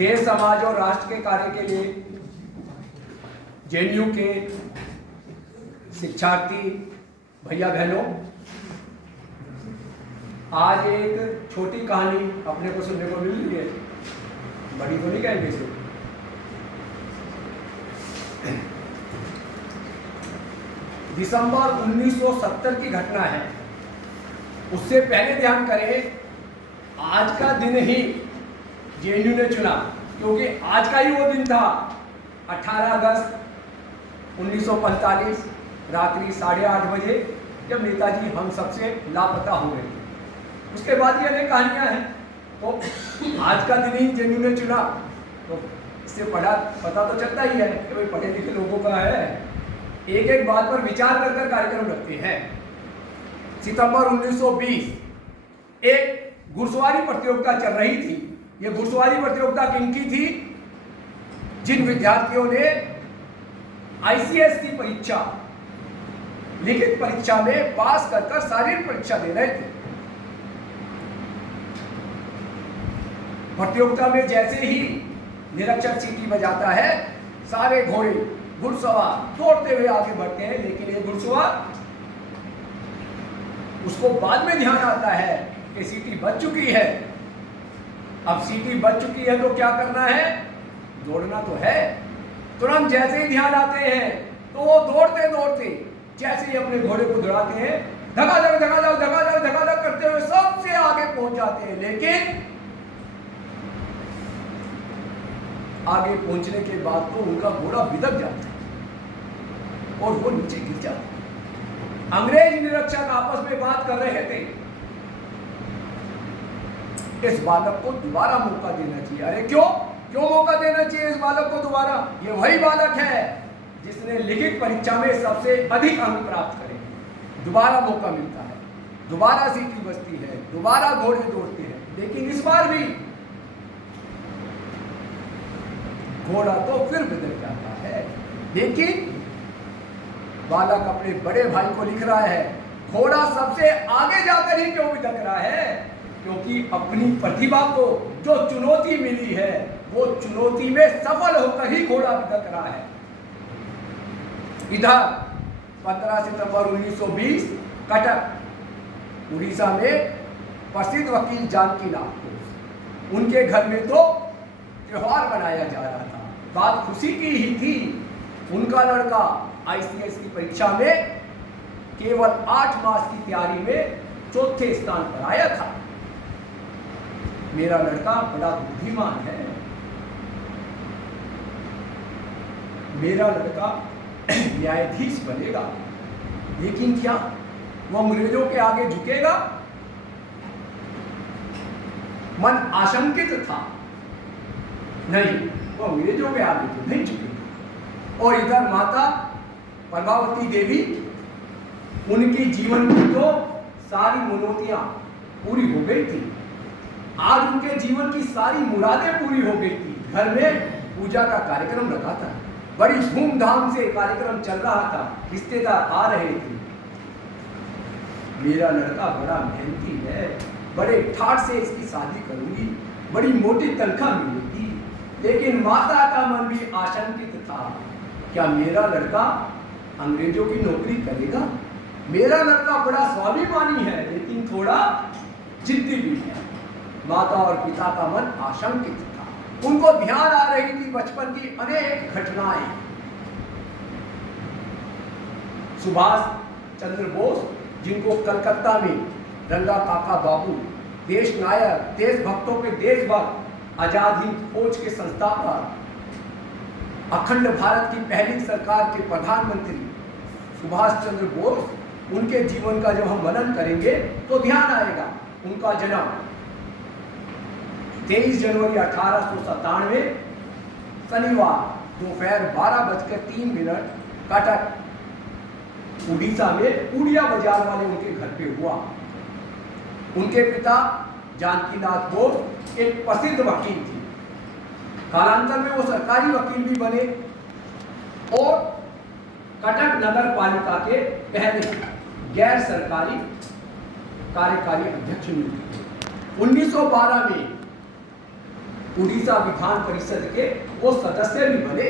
देश समाज और राष्ट्र के कार्य के लिए जेएनयू के शिक्षार्थी भैया बहनों, आज एक छोटी कहानी अपने को सुनने को मिल रही है। बड़ी तो नहीं कहेंगे इसे। दिसंबर 1970 की घटना है। उससे पहले ध्यान करें, आज का दिन ही जेएनयू ने चुना, क्योंकि आज का ही वो दिन था 18 अगस्त 1945 रात्रि 8:30 बजे, जब नेताजी हम सबसे लापता हो गए थे। उसके बाद ये अनेक कहानियां हैं। तो आज का दिन ही जेएनयू ने चुना, तो इससे पता तो चलता ही है कि भाई पढ़े लिखे लोगों का है, एक एक बात पर विचार कर कर कार्यक्रम रखते हैं। सितंबर 1920 एक घुड़सवारी प्रतियोगिता चल रही थी। ये घुड़सवारी प्रतियोगिता किनकी थी? जिन विद्यार्थियों ने आईसीएस की परीक्षा, लिखित परीक्षा में पास कर शारीरिक परीक्षा दे रहे थे। प्रतियोगिता में जैसे ही निरीक्षक सीटी बजाता है, सारे घोड़े घुड़सवार दौड़ते हुए आगे बढ़ते हैं, लेकिन ये घुड़सवार, उसको बाद में ध्यान आता है कि सीटी बज चुकी है। अब सीटी बज चुकी है तो क्या करना है? दौड़ना तो है। तुरंत जैसे ही ध्यान आते हैं तो वो दौड़ते दौड़ते जैसे ही अपने घोड़े को दौड़ाते हैं, धगाधक करते हुए सबसे आगे पहुंच जाते हैं। लेकिन आगे पहुंचने के बाद तो उनका घोड़ा बिदक जाता है और वो नीचे गिर जाता है। अंग्रेज निरीक्षक आपस में बात कर रहे थे, इस बालक को दोबारा मौका देना चाहिए। अरे क्यों मौका देना चाहिए इस बालक को दोबारा? ये वही बालक है जिसने लिखित परीक्षा में सबसे अधिक अंक प्राप्त करे। दोबारा मौका मिलता है, दोबारा सीटी बजती है, दोबारा घोड़े दौड़ते हैं, लेकिन इस बार भी घोड़ा तो फिर बिदक जाता है। लेकिन बालक अपने बड़े भाई को लिख रहा है, घोड़ा सबसे आगे जाकर ही क्यों बिदक रहा है? क्योंकि अपनी प्रतिभा को जो चुनौती मिली है, वो चुनौती में सफल होकर ही घोड़ा बिदक रहा है। इधर 15 सितंबर 1920 कटक उड़ीसा में प्रसिद्ध वकील जानकीनाथ, उनके घर में तो त्योहार मनाया जा रहा था। बात खुशी की ही थी। उनका लड़का आईसीएस की परीक्षा में केवल 8 मास की तैयारी में 4थे स्थान पर आया था। मेरा लड़का बड़ा बुद्धिमान है, मेरा लड़का न्यायाधीश बनेगा। लेकिन क्या वो अंग्रेजों के आगे झुकेगा? मन आशंकित था। नहीं, वो अंग्रेजों के आगे तो नहीं झुकेगा। और इधर माता प्रभावती देवी, उनकी जीवन की तो सारी मनोतियां पूरी हो गई थी। आज उनके जीवन की सारी मुरादें पूरी हो गई थी। घर में पूजा का कार्यक्रम रखा था, बड़ी धूमधाम से कार्यक्रम चल रहा था, रिश्तेदार आ रहे थे। मेरा लड़का बड़ा मेहनती है, बड़े ठाठ से इसकी शादी करूंगी, बड़ी मोटी तनख्वाह मिलेगी। लेकिन माता का मन भी आशंकित था, क्या मेरा लड़का अंग्रेजों की नौकरी करेगा? मेरा लड़का बड़ा स्वाभिमानी है, लेकिन थोड़ा जिद्दी भी है। माता और पिता का मन आशंकित था। उनको ध्यान आ रही थी बचपन की अनेक घटनाएं। सुभाष चंद्र बोस, जिनको कलकत्ता में रंगा काका बाबू, देश नायक, देशभक्तों के देशभक्त, आजाद हिंद फौज के संस्थापक, अखंड भारत की पहली सरकार के प्रधानमंत्री सुभाष चंद्र बोस, उनके जीवन का जब हम मनन करेंगे तो ध्यान आएगा। उनका जन्म 23 जनवरी 1897 शनिवार दोपहर 12:03 कटक उड़ीसा में उड़िया बाजार वाले उनके घर पे हुआ। उनके पिता जानकीनाथ बोस एक प्रसिद्ध वकील थे। कालांतर में वो सरकारी वकील भी बने और कटक नगर पालिका के पहले गैर सरकारी कार्यकारी अध्यक्ष नियुक्त। 1912 में उड़ीसा विधान परिषद के वो सदस्य भी बने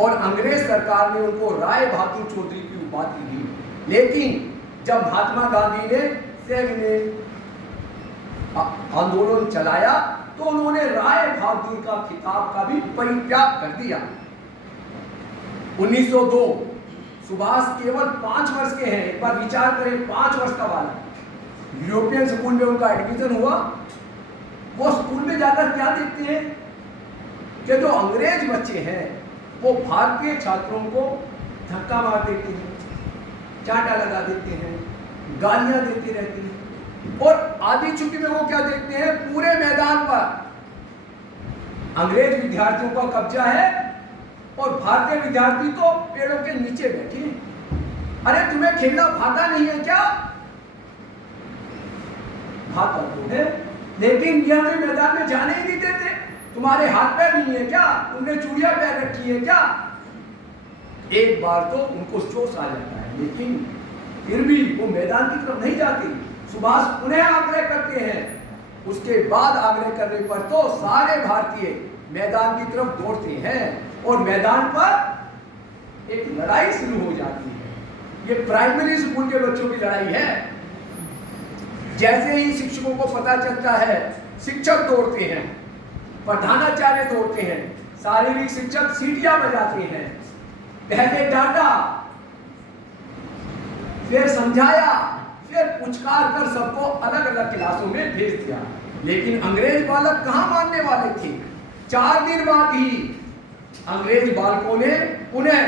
और अंग्रेज सरकार ने उनको राय बहादुर चौधरी की उपाधि दी। लेकिन जब महात्मा गांधी ने आंदोलन चलाया तो उन्होंने राय बहादुर का खिताब का भी परित्याग कर दिया। 1902 सुभाष केवल 5 वर्ष के हैं। एक बार विचार करें, 5 वर्ष का बालक यूरोपियन स्कूल में उनका एडमिशन हुआ। वो स्कूल में जाकर क्या देखते हैं कि जो अंग्रेज बच्चे हैं वो भारतीय छात्रों को धक्का मार देते हैं, चांटा लगा देते हैं, गालियां देते रहते हैं। और आधी छुट्टी में वो क्या देखते हैं, पूरे मैदान पर अंग्रेज विद्यार्थियों का कब्जा है और भारतीय विद्यार्थी तो पेड़ों के नीचे बैठे हैं। अरे तुम्हें खेलना भाता नहीं है क्या? भाता तो है, लेकिन ये हमें मैदान में जाने ही नहीं देते। तुम्हारे हाथ पैर नहीं है क्या? तुमने चूड़ियां पहन रखी है क्या? एक बार तो उनको जोश आ जाता है, लेकिन फिर भी वो मैदान की तरफ नहीं जाते। सुभाष पुनः आग्रह करते हैं। उसके बाद आग्रह करने पर तो सारे भारतीय मैदान की तरफ दौड़ते हैं और मैदान पर एक लड़ाई शुरू हो जाती है। ये प्राइमरी स्कूल के बच्चों की लड़ाई है। जैसे ही शिक्षकों को पता चलता है, शिक्षक दौड़ते हैं, प्रधानाचार्य दौड़ते हैं, शारीरिक शिक्षक सीटियां बजाते हैं। पहले डांटा, फिर समझाया, फिर पुचकार कर सबको अलग अलग क्लासों में भेज दिया। लेकिन अंग्रेज बालक कहां मानने वाले थे? 4 दिन बाद ही अंग्रेज बालकों ने उन्हें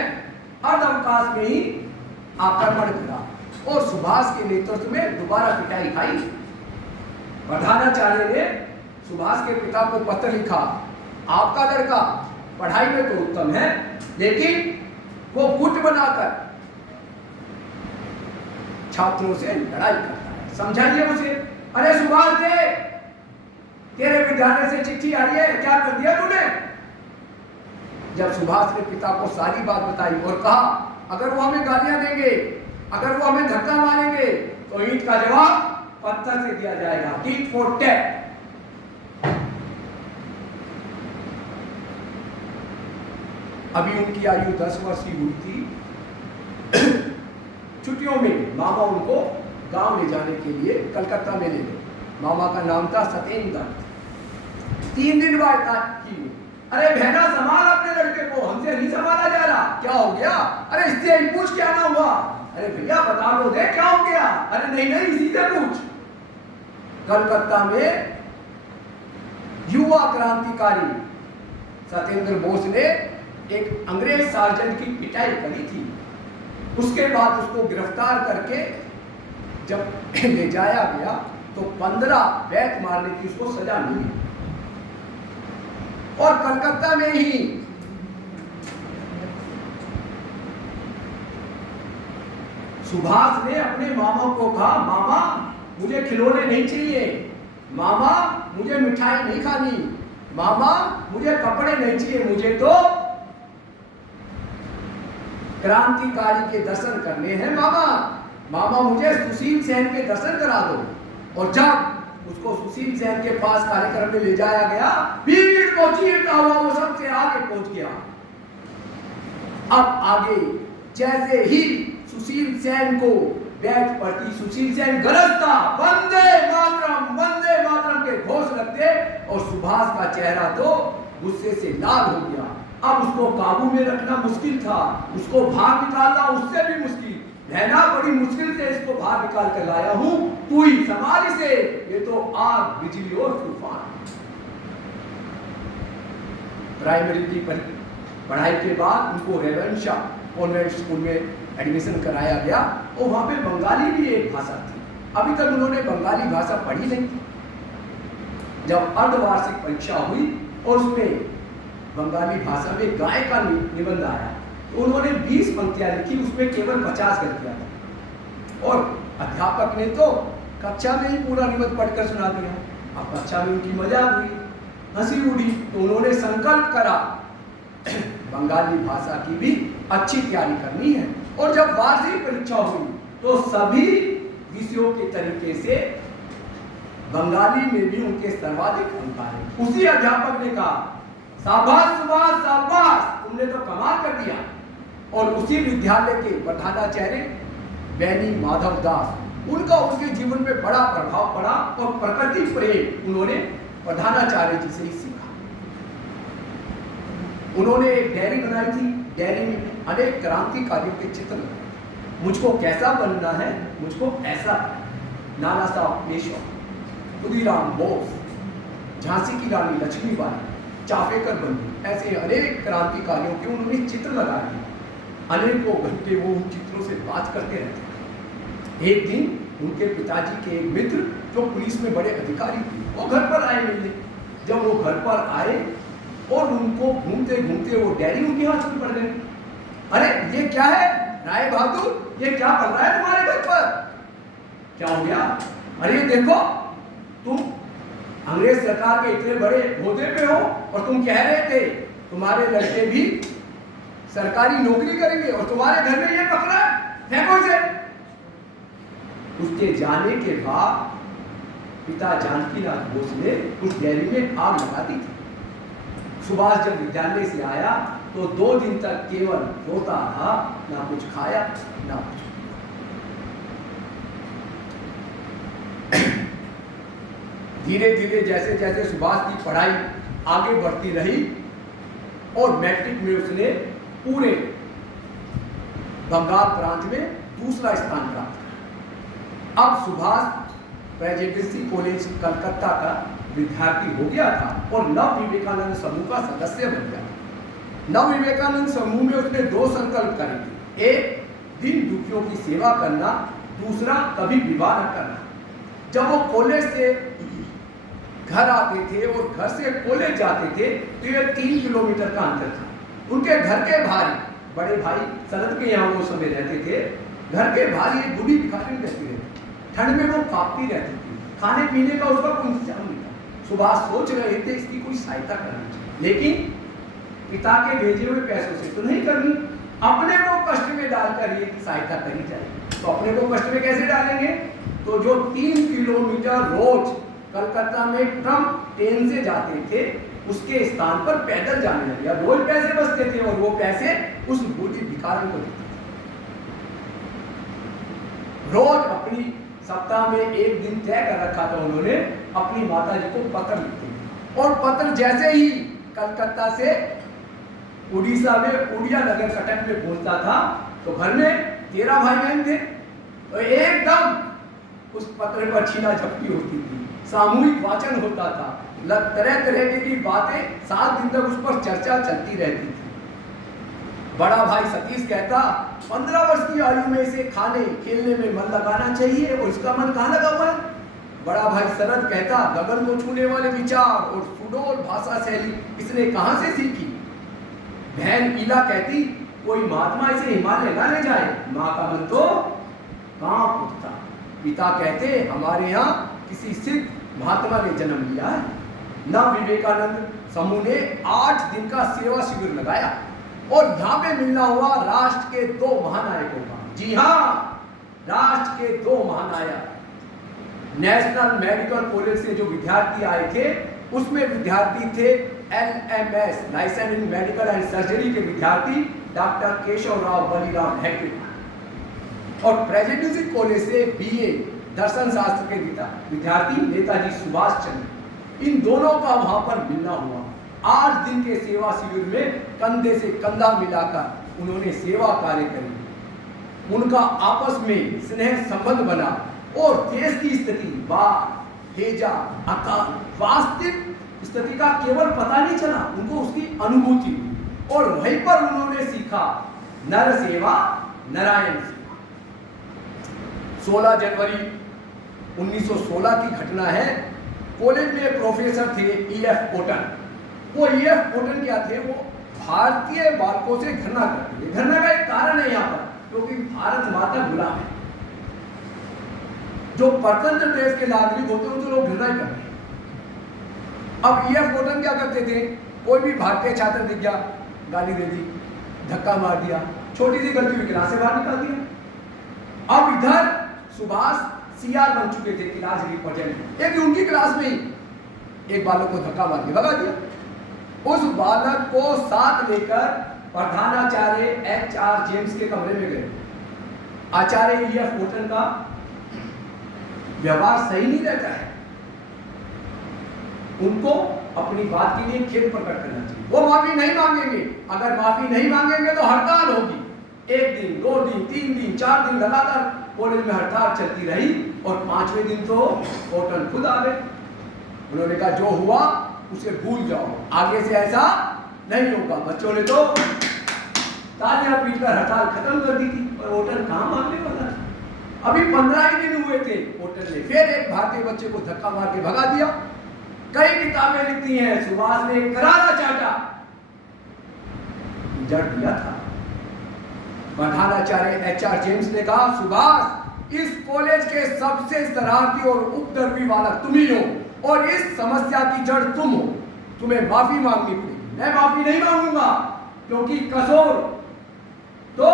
अर्धावकाश में ही आक्रमण किया और सुभाष के नेतृत्व में दोबारा पिटाई खाई। प्रधानाचार्य ने सुभाष के पिता को पत्र लिखा, आपका लड़का पढ़ाई में तो उत्तम है, लेकिन वो गुट बनाकर छात्रों से लड़ाई करता है, समझाइए उसे। अरे सुभाष दे, तेरे विद्यालय से चिट्ठी आई है, क्या कर दिया तूने? जब सुभाष ने पिता को सारी बात बताई और कहा अगर वो हमें गालियां देंगे, अगर वो हमें धक्का मारेंगे तो ईंट का जवाब पत्थर से दिया जाएगा, टीट फॉर टैट। अभी उनकी आयु 10 वर्ष की हुई थी। छुट्टियों में मामा उनको गांव ले जाने के लिए कलकत्ता में ले गए। मामा का नाम था सत्येंद्र। 3 दिन बाद की, अरे बहना संभाल अपने लड़के को, हमसे नहीं संभाला जा रहा, क्या हो गया? अरे इससे ही पूछ क्या ना हुआ? अरे भैया बता दो दे क्या हो गया? अरे नहीं नहीं सीधे पूछ। कलकत्ता में युवा क्रांतिकारी सत्येंद्र बोस ने एक अंग्रेज सार्जेंट की पिटाई करी थी। उसके बाद उसको गिरफ्तार करके जब ले जाया गया तो 15 बैत मारने की उसको सजा मिली। और कलकत्ता में ही सुभाष ने अपने मामा को कहा, मामा मुझे खिलौने नहीं चाहिए, मामा मुझे मिठाई नहीं खानी, मामा मुझे कपड़े नहीं चाहिए, मुझे तो क्रांतिकारी के दर्शन करने हैं मामा। मामा मुझे सुशील सेन के दर्शन करा दो। और जब उसको सुशील सेन के पास कार्यक्रम में ले जाया गया, भीड़ को चीरता हुआ वो सबसे आगे पहुंच गया। अब आगे जैसे ही सुशील सेन को बैठ पड़ती, सुशील सेन गरजता, वंदे मातरम के घोष लगते और सुभाष का चेहरा तो गुस्से से लाल हो गया। अब उसको काबू में रखना मुश्किल था, उसको बाहर निकालना उससे भी मुश्किल। रहना बड़ी मुश्किल से इसको बाहर निकाल कर लाया हूं, तू ही संभाल इसे, ये तो आग बिजली और तूफान। प्राइमरी की पढ़ाई के बाद उनको रेवेंशा कॉन्वेंट स्कूल में एडमिशन कराया गया और वहां पे बंगाली भी एक भाषा थी। अभी तक उन्होंने बंगाली भाषा पढ़ी नहीं थी। जब अर्धवार्षिक परीक्षा हुई और उसमें बंगाली भाषा में गाय का निबंध आया तो उन्होंने 20 पंक्तियां लिखी, उसमें केवल 50 कर दिया था। और अध्यापक ने तो कक्षा में ही पूरा निबंध पढ़कर सुना दिया। अब कक्षा में उनकी मजाक हुई, हंसी उड़ी, तो उन्होंने संकल्प करा बंगाली भाषा की भी अच्छी तैयारी करनी है। और जब वार्षिक परीक्षा हुई तो सभी विषयों के तरीके से बंगाली में भी उनके सर्वाधिक अंक आए। उसी अध्यापक ने कहा, शाबाश सुभाष शाबाश, तुमने तो कमाल कर दिया। और उसी विद्यालय के प्रधानाचार्य बैनी माधव दास, उनका उनके जीवन में बड़ा प्रभाव पड़ा और प्रकृति प्रेम उन्होंने प्रधानाचार्य जी से ही सीखा। उन्होंने एक डायरी बनाई थी, डायरी में अनेक क्रांतिकारियों के चित्र लगाए। मुझको कैसा बनना है, मुझको ऐसा। नाना साहब पेशवा, खुदीराम बोस, झांसी की रानी लक्ष्मीबाई, चाफेकर बंधु, ऐसे अनेक क्रांतिकारियों के उन्होंने चित्र लगाए थे। अनेकों घंटे वो उन चित्रों से बात करते रहते। एक दिन उनके पिताजी के एक मित्र जो पुलिस में बड़े अधिकारी थे, वो घर पर आए मिलने। जब वो घर पर आए और उनको घूमते घूमते वो डायरी उनके हाथ में पड़ गई। अरे ये क्या है राय बहादुर, ये क्या पड़ रहा है तुम्हारे घर पर? क्या हो गया? अरे देखो, तुम अंग्रेज सरकार के इतने बड़े ओहदे पे हो और तुम कह रहे थे तुम्हारे लड़के भी सरकारी नौकरी करेंगे और तुम्हारे घर में ये पकड़ा है, फेंको इसे। उसके जाने के बाद पिता जानकीनाथ बोस ने उस डायरी में आग लगा दी थी। सुभाष जब विद्यालय से आया तो 2 दिन तक केवल रोता रहा, ना कुछ खाया ना कुछ। धीरे धीरे जैसे जैसे सुभाष की पढ़ाई आगे बढ़ती रही और मैट्रिक में उसने पूरे बंगाल प्रांत में दूसरा स्थान प्राप्त किया। अब सुभाष प्रेसिडेंसी कॉलेज कलकत्ता का विद्यार्थी हो गया था और नव विवेकानंद समूह का सदस्य बन गया था। नव विवेकानंद समूह में उसने 2 संकल्प करे थे, एक दीन दुखियों की सेवा करना, दूसरा कभी विवाह न करना। जब वो कॉलेज से घर आते थे और घर से कॉलेज जाते थे तो ये 3 किलोमीटर का अंतर था। उनके घर के भाई, बड़े भाई सरद के यहाँ वो समय रहते थे, घर के भाई एक बूढ़ी भिखारी रहती रहती, ठंड में वो कांपती रहती थी, खाने पीने का उसका कोई इंतजाम नहीं था। सुभाष सोच रहे थे इसकी कोई सहायता करनी चाहिए, लेकिन पिता के भेजे हुए पैसों से तो नहीं करनी, अपने को कष्ट में डालकर ये सहायता करी जाए। तो अपने को कष्ट में कैसे डालेंगे? तो जो 3 किलोमीटर रोज कलकत्ता में ट्रेन से जाते थे उसके स्थान पर पैदल जाने लगे। रोज पैसे बचते थे और वो पैसे उस बूढ़ी भिखारी को देते थे। रोज अपनी सप्ताह में एक दिन तय कर रखा था उन्होंने, अपनी माता जी को पत्र लिखते थे और पत्र जैसे ही कलकत्ता से उड़ीसा में उड़िया नगर कटक में पहुंचता था तो घर में 13 भाई बहन थे, तो एकदम उस पत्र पर छीना झपटी होती थी, सामूहिक वाचन होता था, तरह तरह की बातें 7 दिन तक उस पर चर्चा चलती रहती थी। बड़ा भाई सतीश कहता 15 वर्ष की आयु में इसे खाने खेलने में मन लगाना चाहिए और इसका मन कहाँ लगा हुआ है? बड़ा भाई शरद कहता गगन को छूने वाले विचार और सुडोल भाषा शैली इसने कहाँ से सीखी? बहन ईला कहती कोई महात्मा इसे हिमालय ना ले जाए, माँ का मन तो कांप उठता। पिता कहते हमारे यहाँ किसी सिद्ध महात्मा ने जन्म लिया है। नव विवेकानंद समूह ने 8 दिन का सेवा शिविर लगाया और यहाँ पे मिलना हुआ राष्ट्र के 2 महानायकों का। जी हाँ, राष्ट्र के 2 महानायक। नेशनल मेडिकल कॉलेज से जो विद्यार्थी आए थे उसमें विद्यार्थी थे LMS license in medical and surgery के विद्यार्थी डॉक्टर केशव राव बलिराम हेगड़े और प्रेसिडेंसी कॉलेज से BA दर्शन शास्त्र के विद्यार्थी नेताजी सुभाष चंद्र। इन दोनों का वहां पर मिलना हुआ। 8 दिन के सेवा शिविर में कंधे से कंधा मिलाकर उन्होंने सेवा कार्य करी। उनका आपस में स्नेह संबंध बना और देश की स्थिति, बाढ़, हेजा, अकाल, वास्तविक स्थिति का केवल पता नहीं चला, उनको उसकी अनुभूति हुई और वहीं पर उन्होंने सीखा नर सेवा नारायण सेवा। 16 जनवरी 1916 की घटना है। कॉलेज में प्रोफेसर थे EF कॉटन। वो EF कॉटन क्या थे? वो भारतीय बालकों से घृणा करते थे। घृणा का एक कारण है यहाँ पर, क्योंकि भारत माता गुलाम है। जो स्वतंत्र देश के नागरिक होते हैं उनसे लोग घृणा ही करते हैं। अब EF कॉटन क्या करते थे? कोई भी भारतीय छात्र दिख गया, गाली दे दी, धक्का मार दिया, छोटी सी गलती भी क्लास से बाहर निकाल दिया। अब इधर सुभाष सीआर बन चुके थे, क्लास रिप्रेजेंटेटिव। एक उनकी क्लास में ही एक बालक को धक्का मार के भगा दिया। उस बालक को साथ लेकर प्रधानाचार्य HR जेम्स के कमरे में गए। आचार्य EF होटन का व्यवहार सही नहीं रहता है, उनको अपनी बात के लिए खेद प्रकट करना चाहिए। वो माफी नहीं मांगेंगे, अगर माफी नहीं मांगेंगे तो हड़ताल होगी। 1 दिन 2 दिन 3 दिन 4 दिन लगातार कॉलेज में हड़ताल चलती रही और 5वें दिन तो होटल खुद आ गए। उन्होंने कहा जो हुआ उसे भूल जाओ, आगे से ऐसा नहीं होगा। बच्चों ने तो तालियां पीटकर हड़ताल खत्म कर दी थी, और होटल कहां मानने वाला था। अभी 15 ही दिन हुए थे, होटल ने फिर एक भारतीय बच्चे को धक्का मार के भगा दिया। कई किताबें लिखती हैं सुभाष ने करारा चाटा, जड़ दिया था। प्रधानाचार्य HR जेम्स ने कहा सुभाष इस कॉलेज के सबसे शरारती और उपद्रवी वाला तुम ही हो, और इस समस्या की जड़ तुम हो, तुम्हें माफी मांगनी पड़ेगी। मैं माफी नहीं मांगूंगा, क्योंकि कसूर तो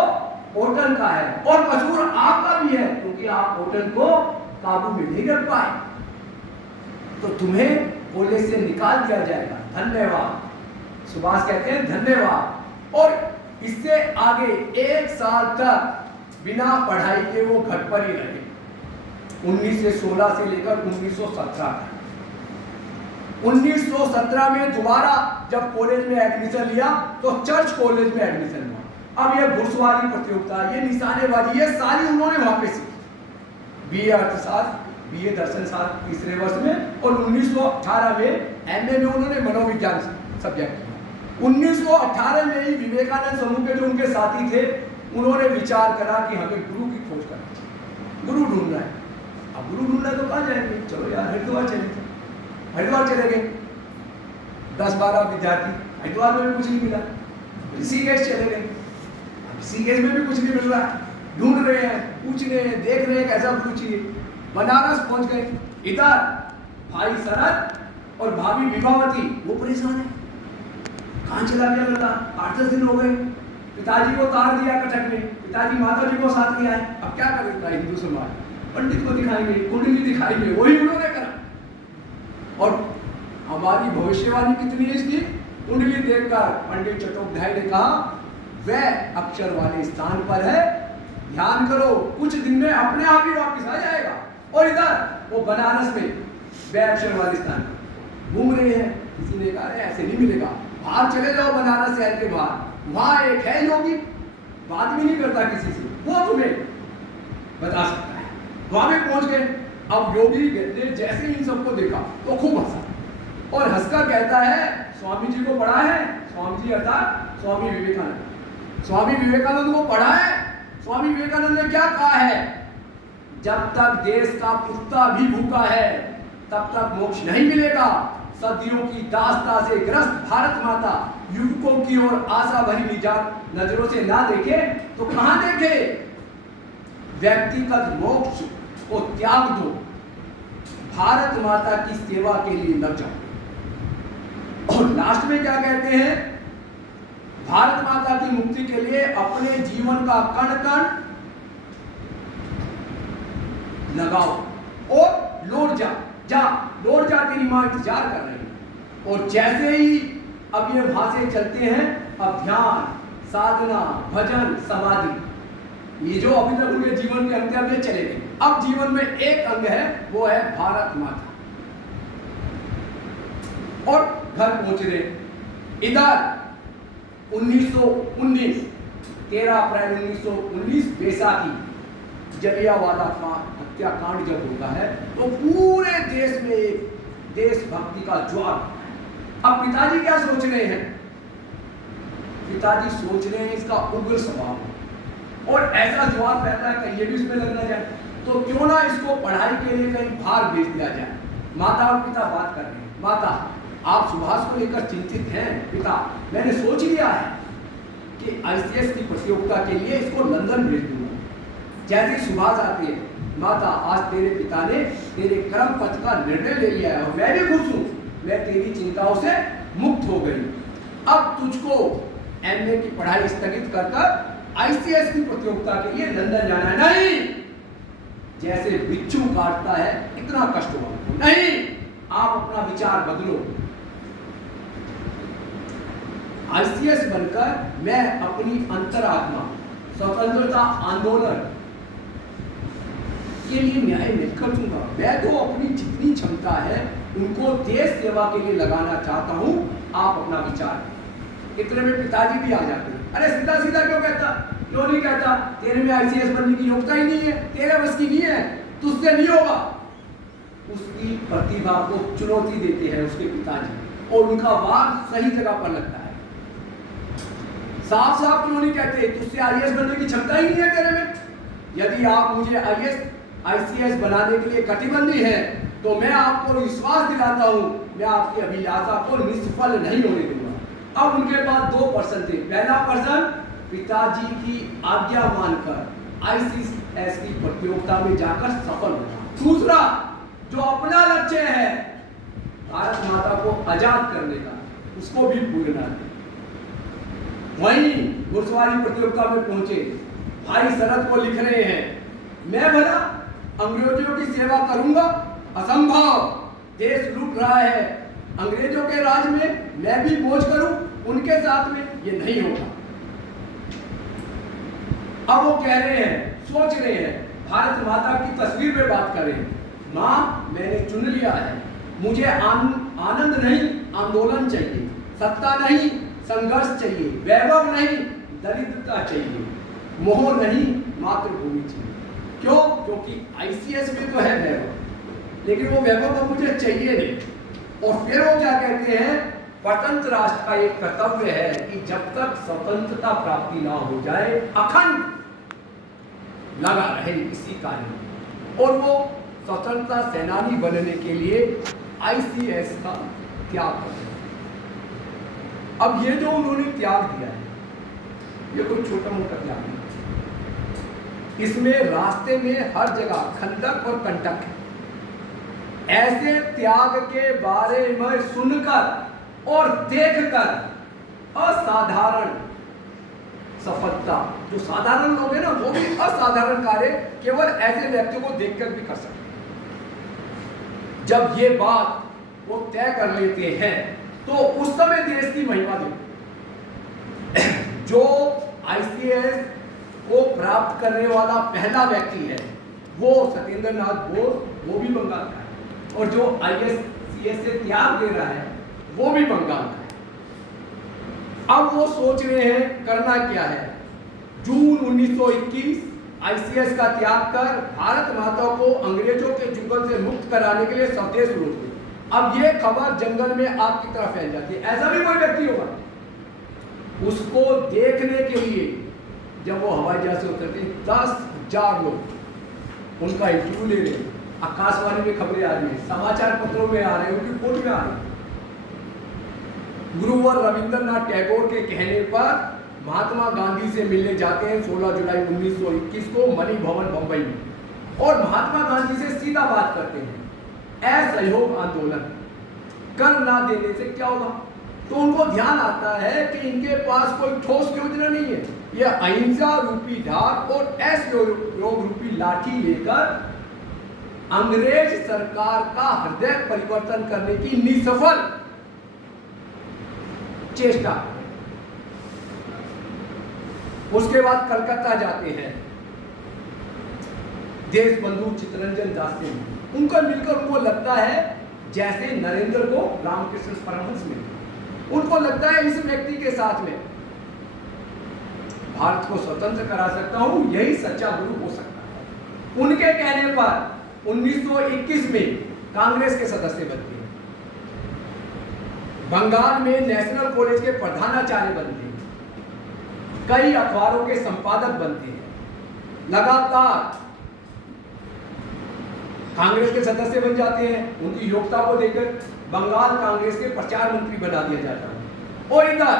होटल का है और कसूर आपका भी है, क्योंकि आप होटल को काबू में नहीं रख पाए, तो तुम्हें कॉलेज से निकाल दिया जाएगा। धन्यवाद। सुभाष कहते हैं धन्यवाद। और इससे आगे 1 साल तक बिना पढ़ाई के वो घर पर ही रहे, 1916 से लेकर 1917 तक। 1917 में दोबारा जब कॉलेज में एडमिशन लिया तो चर्च कॉलेज में एडमिशन हुआ। अब ये घुड़सवारी प्रतियोगिता, ये निशानेबाजी, ये सारी उन्होंने वहां पे सीखी। BA अर्थशास्त्र, BA दर्शन शास्त्र तीसरे वर्ष में, और 1918 में MA में उन्होंने मनोविज्ञान सब्जेक्ट किया। 1918 में ही विवेकानंद समूह के जो उनके साथी थे, उन्होंने विचार करा कि हमें गुरु की खोज करनी चाहिए, गुरु ढूंढना है। अब गुरु ढूंढना है तो कहाँ जाएंगे, चलो यार हरिद्वार चले थे। हरिद्वार चले गए, 10-12 विद्यार्थी, हरिद्वार में भी कुछ नहीं मिला। ऋषिकेश चले गए, ऋषिकेश में भी कुछ नहीं मिल रहा। ढूंढ रहे हैं, पूछ रहे हैं, देख रहे हैं कैसा गुरु चाहिए। बनारस पहुंच गए, इधर भाई शरद और भाभी विभावती वो परेशान है, कहां चला गया लड़का, 8-10 दिन हो गए। पिताजी को तार दिया कटक में, पिताजी माता जी को साथ लिया है। अब क्या करेगा हिंदू समाज, पंडित को दिखाएंगे, कुंडली दिखाएंगे, वही उन्होंने करा। और हमारी भविष्यवाणी कितनी है इसकी, कुंडली देखकर पंडित चट्टोपाध्याय ने कहा वह अक्षर वाले स्थान पर है, ध्यान करो, कुछ दिन में अपने आप ही वापस आ जाएगा। और इधर वो बनारस में वह अक्षर वाले स्थान घूम रहे हैं। किसी ने कहा ऐसे नहीं मिलेगा, बाहर चले जाओ बनारस शहर के बाहर, वहां एक है योगी, बात भी नहीं करता किसी से, वो तुम्हें बता सकता है। वहां में पहुंच गए। अब योगी ने जैसे इन सबको देखा तो खूब हंसा और हंसकर कहता है स्वामी जी को पढ़ा है, स्वामी जी अर्थात स्वामी विवेकानंद, स्वामी विवेकानंद को पढ़ा है। स्वामी विवेकानंद ने क्या कहा है, जब तक देश का कुत्ता भी भूखा है तब तक मोक्ष नहीं मिलेगा। सदियों की दास्ता से ग्रस्त भारत माता युवकों की ओर आशा भरी नजरों से ना देखे तो कहां देखे। व्यक्तिगत मोक्ष को त्याग दो, भारत माता की सेवा के लिए लग जाओ। और लास्ट में क्या कहते हैं, भारत माता की मुक्ति के लिए अपने जीवन का कण कण लगाओ और लौट जा लौट जा, तेरी मां इंतजार कर रही है। और जैसे ही अब ये वहां से चलते हैं, अब ध्यान, साधना, भजन, समाधि, ये जो अभी तक उनके जीवन के अंग थे चले गए। अब जीवन में एक अंग है, वो है भारत माता। और घर पहुंच रहे इधर 1919 13 अप्रैल 1919 बैसाखी जलियांवाला हत्याकांड जब होता है तो पूरे देश में एक देशभक्ति का ज्वार। अब पिताजी क्या सोच रहे हैं, पिताजी सोच रहे हैं इसका उग्र स्वभाव और ऐसा ज्वार फैलता है कहीं ये भी इसमें लग ना जाए, तो क्यों ना इसको पढ़ाई के लिए कहीं बाहर भेज दिया जाए। माता और पिता बात कर रहे हैं, माता आप सुभाष को लेकर चिंतित हैं, पिता मैंने सोच लिया है कि ICS की प्रतियोगिता के लिए इसको लंदन भेज दूंगा। जैसे ही सुभाष आती है, माता आज तेरे पिता ने तेरे कर्म पथ का निर्णय ले लिया है और मैं भी खुश हूं, मैं तेरी चिंताओं से मुक्त हो गई। अब तुझको MA की पढ़ाई स्थगित कर ICS की प्रतियोगिता के लिए लंदन जाना है। नहीं, जैसे बिच्छू काटता है इतना कष्ट हुआ। नहीं, आप अपना विचार बदलो। आईसीएस बनकर मैं अपनी अंतरात्मा स्वतंत्रता आंदोलन के लिए न्याय निकल दूंगा। मैं तो अपनी जितनी क्षमता है उनको देश सेवा के लिए लगाना चाहता हूं। आप अपना विचार। इतने में पिताजी भी आ जाते हैं। अरे सीधा सीधा क्यों कहता, क्यों नहीं कहता? तेरे में आईसीएस बनने की योग्यता ही नहीं है, तेरे बस की नहीं है, तुझसे नहीं होगा। उसकी प्रतिभा को चुनौती देते हैं उसके पिताजी, और उनका वार सही जगह पर लगता है। साफ साफ क्यों नहीं कहते तुझसे आईएएस बनने की क्षमता ही नहीं है तेरे में? यदि आप मुझे आईसीएस बनाने के लिए कटिबंधी हैं तो मैं आपको विश्वास दिलाता हूं, मैं आपकी अभिलाषा को निष्फल नहीं होने दूंगा। अब उनके पास 2 पर्सन थे। पहला पर्सन, पिताजी की आज्ञा मानकर आईसीएस की प्रतियोगिता में जाकर सफल होना। दूसरा, जो अपना लक्ष्य है भारत माता को आजाद करने का, उसको भी पूर्ण दे। वहीं घुड़सवारी प्रतियोगिता में पहुंचे भाई शरद को लिख रहे हैं, मैं भला अंग्रेजों की सेवा करूंगा? असंभव। देश लूट रहा है, अंग्रेजों के राज में मैं भी मौज करूं उनके साथ में? ये नहीं होगा। अब वो कह रहे हैं, सोच रहे हैं, भारत माता की तस्वीर में बात करें। मां, मैंने चुन लिया है, मुझे आनंद नहीं आंदोलन चाहिए, सत्ता नहीं संघर्ष चाहिए, वैभव नहीं दरिद्रता चाहिए, मोह नहीं मातृभूमि चाहिए। क्यों? क्योंकि आईसीएस में तो है वैभव, लेकिन वो वैभव अब मुझे चाहिए नहीं। और फिर वो क्या कहते हैं, स्वतंत्र राष्ट्र का एक कर्तव्य है कि जब तक स्वतंत्रता प्राप्ति ना हो जाए अखंड लगा रहे इसी कार्य में। और वो स्वतंत्रता सेनानी बनने के लिए आईसीएस का त्याग करते हैं। अब ये जो उन्होंने त्याग दिया है, ये कोई छोटा मोटा त्याग नहीं। इसमें रास्ते में हर जगह खंडक और कंटक है। ऐसे त्याग के बारे में सुनकर और देखकर असाधारण सफलता, जो साधारण लोग हैं ना, वो भी असाधारण कार्य केवल ऐसे व्यक्तियों को देखकर भी कर सकते हैं। जब ये बात वो तय कर लेते हैं तो उस समय देश की महिमा देखो। जो आईसीएस को प्राप्त करने वाला पहला व्यक्ति है वो सत्येंद्र नाथ बोस, वो भी बंगाल का है। और जो आईसीएस से त्याग दे रहा है वो भी बंगाल का है। अब वो सोच रहे हैं करना क्या है। जून 1921 आईसीएस का त्याग कर भारत माता को अंग्रेजों के जुगल से मुक्त कराने के लिए स्वदेश लौट गए। अब ये खबर जंगल में आग की तरह फैल जाती है। ऐसा भी कोई व्यक्ति होगा, उसको देखने के लिए जब वो हवाई जहाज से उतरते 10,000 लोग उनका इंटरव्यू ले रहे हैं। आकाशवाणी में खबरें आ रही है, समाचार पत्रों में आ रहे हैं, उनकी रिपोर्ट में आ रही है। गुरुवर रविंद्रनाथ टैगोर के कहने पर महात्मा गांधी से मिलने जाते हैं 16 जुलाई 1921 को मणि भवन बंबई में, और महात्मा गांधी से सीधा बात करते हैं, असहयोग आंदोलन कर ना देने से क्या होगा। तो उनको ध्यान आता है कि इनके पास कोई ठोस योजना नहीं है। यह अहिंसा रूपी ढाल और असहयोग रूपी लाठी लेकर अंग्रेज सरकार का हृदय परिवर्तन करने की निसफल चेष्टा। उसके बाद कलकत्ता जाते हैं देश बंधु चित्तरंजन दास से, उनका मिलकर उनको लगता है जैसे नरेंद्र को रामकृष्ण परमहंस मिले। उनको लगता है इस व्यक्ति के साथ में भारत को स्वतंत्र करा सकता हूं, यही सच्चा गुरु हो सकता है। उनके कहने पर 1921 में कांग्रेस के सदस्य बनते हैं, बंगाल में नेशनल कॉलेज के प्रधानाचार्य बनते हैं, कई अखबारों के संपादक बनते हैं, लगातार कांग्रेस के सदस्य बन जाते हैं। उनकी योग्यता को देखकर बंगाल कांग्रेस के प्रचार मंत्री बना दिया जाता है। और इधर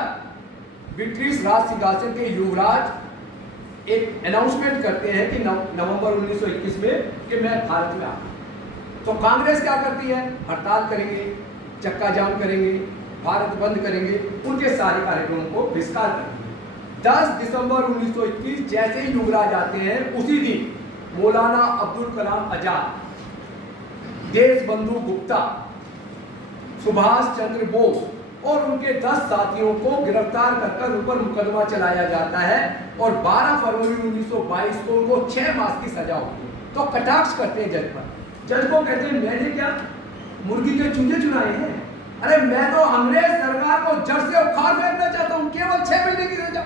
ब्रिटिश राज सिंहासन के युवराज एक अनाउंसमेंट करते हैं कि नवंबर 1921 में कि मैं भारत में आ। तो कांग्रेस क्या करती है, हड़ताल करेंगे, चक्का जाम करेंगे, भारत बंद करेंगे, उनके सारे कार्यक्रमों को बहिष्कार करेंगे। 10 दिसंबर 1921 जैसे ही युवराज आते हैं उसी दिन मौलाना अब्दुल कलाम आजाद, देश बंधु गुप्ता, सुभाष चंद्र बोस और उनके 10 साथियों को गिरफ्तार कर ऊपर मुकदमा चलाया जाता है और 12 फरवरी 1922 को उनको 6 मास की सजा होती है। तो कटाक्ष करते हैं जज पर। जज को कहते हैं मैंने क्या मुर्गी के चूजे चुनाए हैं? अरे मैं तो अंग्रेज सरकार को जड़ से उखाड़ फेंकना चाहता हूं, केवल 6 महीने की सजा।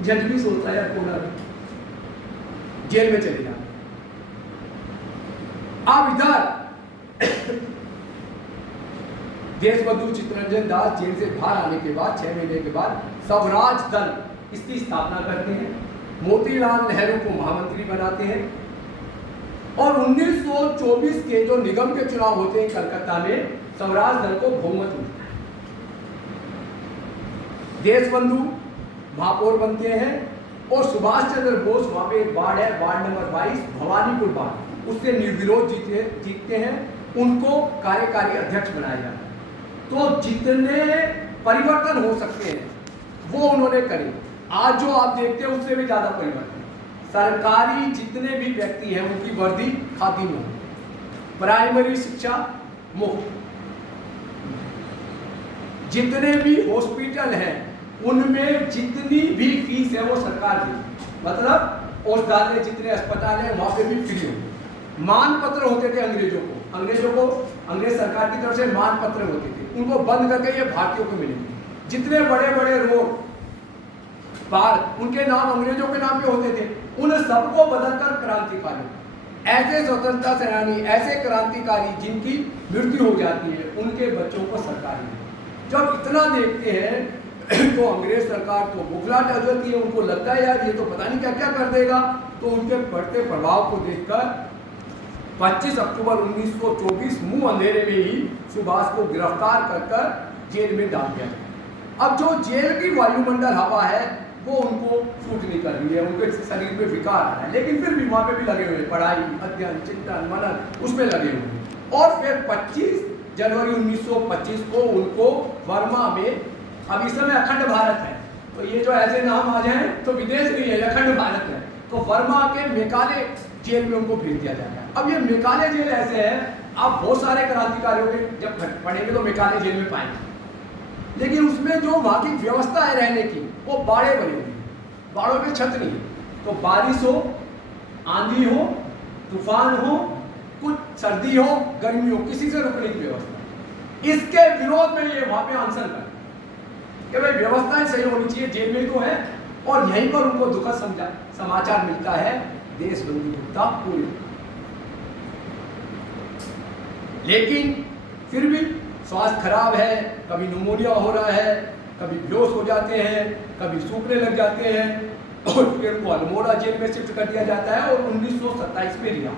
जज भी सोचता है कोना जेल में चले जाए। अब इधर देशबंधु चित्तरंजन दास जेल से बाहर आने के बाद 6 महीने के बाद स्वराज दल इसकी स्थापना करते हैं, मोतीलाल नेहरू को महामंत्री बनाते हैं और 1924 के जो निगम के चुनाव होते हैं कलकत्ता में, स्वराज दल को बहुमत मिलता है। देशबंधु महापौर बनते हैं और सुभाष चंद्र बोस, वहां पे एक वार्ड है, वार्ड नंबर 22 भवानीपुर वार्ड, उससे निर्विरोध जीतते हैं, उनको कार्यकारी अध्यक्ष बनाया जाता है। तो जितने परिवर्तन हो सकते हैं वो उन्होंने करे। आज जो आप देखते हैं उससे भी ज्यादा परिवर्तन। सरकारी जितने भी व्यक्ति हैं उनकी वर्दी खादी में हो, प्राइमरी शिक्षा मुफ्त, जितने भी हॉस्पिटल हैं उनमें जितनी भी फीस है वो सरकार की, मतलब औषधालय जितने अस्पताल हैं वहां पे भी फ्री हो। मान पत्र होते थे अंग्रेजों को अंग्रेज सरकार की तरफ से मान पत्र होते थे, उनको बंद करके ये भारतीयों को मिलेंगे। जितने बड़े बड़े रोड पार्क उनके नाम अंग्रेजों के नाम पे होते थे, उन सबको बदलकर क्रांतिकारी, ऐसे स्वतंत्रता सेनानी, ऐसे क्रांतिकारी जिनकी मृत्यु हो जाती है उनके बच्चों को सरकारी। जब इतना देखते हैं तो अंग्रेज सरकार तो बुखलाहट आ जाती है, उनको लगता है यार ये तो पता नहीं क्या क्या कर देगा। तो उनके बढ़ते प्रभाव को देखकर 25 अक्टूबर 1924 मुंह अंधेरे में ही सुभाष को गिरफ्तार कर जेल में डाल दिया गया। अब जो जेल की वायुमंडल हवा है वो उनको सूट नहीं कर रही है, उनके शरीर में विकार आ रहा है, लेकिन फिर भी वहां पे भी लगे हुए, पढ़ाई, अध्ययन, चिंतन, मनन उसमें लगे हुए। और फिर 25 जनवरी 1925 को उनको वर्मा में, अब इस समय अखंड भारत है तो ये जो ऐसे नाम आ जाए तो विदेश नहीं है, अखंड भारत है, तो वर्मा के मेकाले जेल में उनको भेज दिया जाता है। अब ये मेकाले जेल ऐसे है, आप बहुत सारे क्रांतिकारियों के जब पढ़ेंगे तो मेकाले जेल में पाएंगे, लेकिन उसमें जो वहां की व्यवस्था है रहने की वो बाड़े बने हुए, बाड़ों में छत नहीं है। तो बारिश हो, आंधी हो, तूफान हो, कुछ सर्दी हो, गर्मी हो, किसी से रुकने की व्यवस्था। इसके विरोध में ये वहां पे आंसर कर कि भाई व्यवस्थाएं सही होनी चाहिए, जेल में तो है। और यहीं पर उनको दुखद समाचार मिलता है देशबंधु गुप्ता पूरे। लेकिन फिर भी स्वास्थ्य खराब है, कभी न्यूमोनिया हो रहा है, कभी बेहोश हो जाते हैं, कभी सूखने लग जाते हैं और फिर उनको अल्मोड़ा जेल में शिफ्ट कर दिया जाता है और 1927 में रिहा।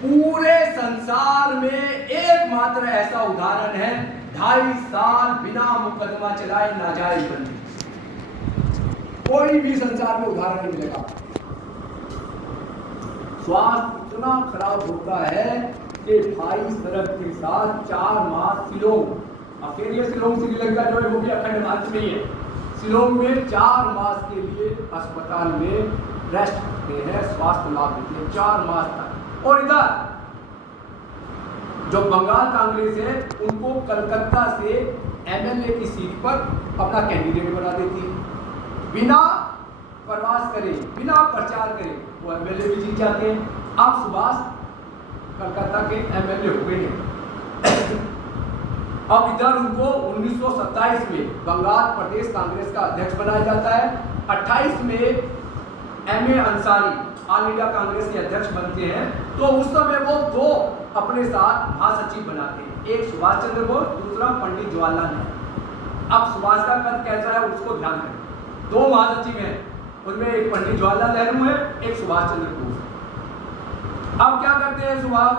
पूरे संसार में एकमात्र ऐसा उदाहरण है 2.5 साल बिना मुकदमा चलाए नाजायज बंदी। कोई भी संसार में उदाहरण नहीं मिलेगा। स्वास्थ्य इतना खराब होता है कि भाई सरब के साथ 4 माह शिलोंग, अब फिर ये शिलोंग श्रीलंका जो है वो भी अखंड भारत में ही है, शिलोंग में 4 मास के लिए अस्पताल में रेस्ट करते हैं, स्वास्थ्य लाभ देते हैं 4 मास तक। और इधर जो बंगाल कांग्रेस है उनको कलकत्ता से एमएलए की सीट पर अपना कैंडिडेट बना देती है, बिना प्रवास करे, बिना प्रचार करे वो एमएलए भी जीत जाते हैं। अब सुभाष कलकत्ता के एमएलए हो गए हैं। अब इधर उनको 1927 में बंगाल प्रदेश कांग्रेस का अध्यक्ष बनाया जाता है। 28 में MA Ansari all India Congress के अध्यक्ष बनते हैं। तो उस समय वो 2 अपने साथ महासचिव बनाते हैं, एक सुभाष चंद्र बोस, दूसरा पंडित जवाहरलाल नेहरू। अब सुभाष का कद कैसा है उसको ध्यान करें, 2 महासचिव हैं, उनमें एक पंडित जवाहरलाल नेहरू है, एक सुभाष चंद्र बोस। अब क्या करते हैं सुभाष,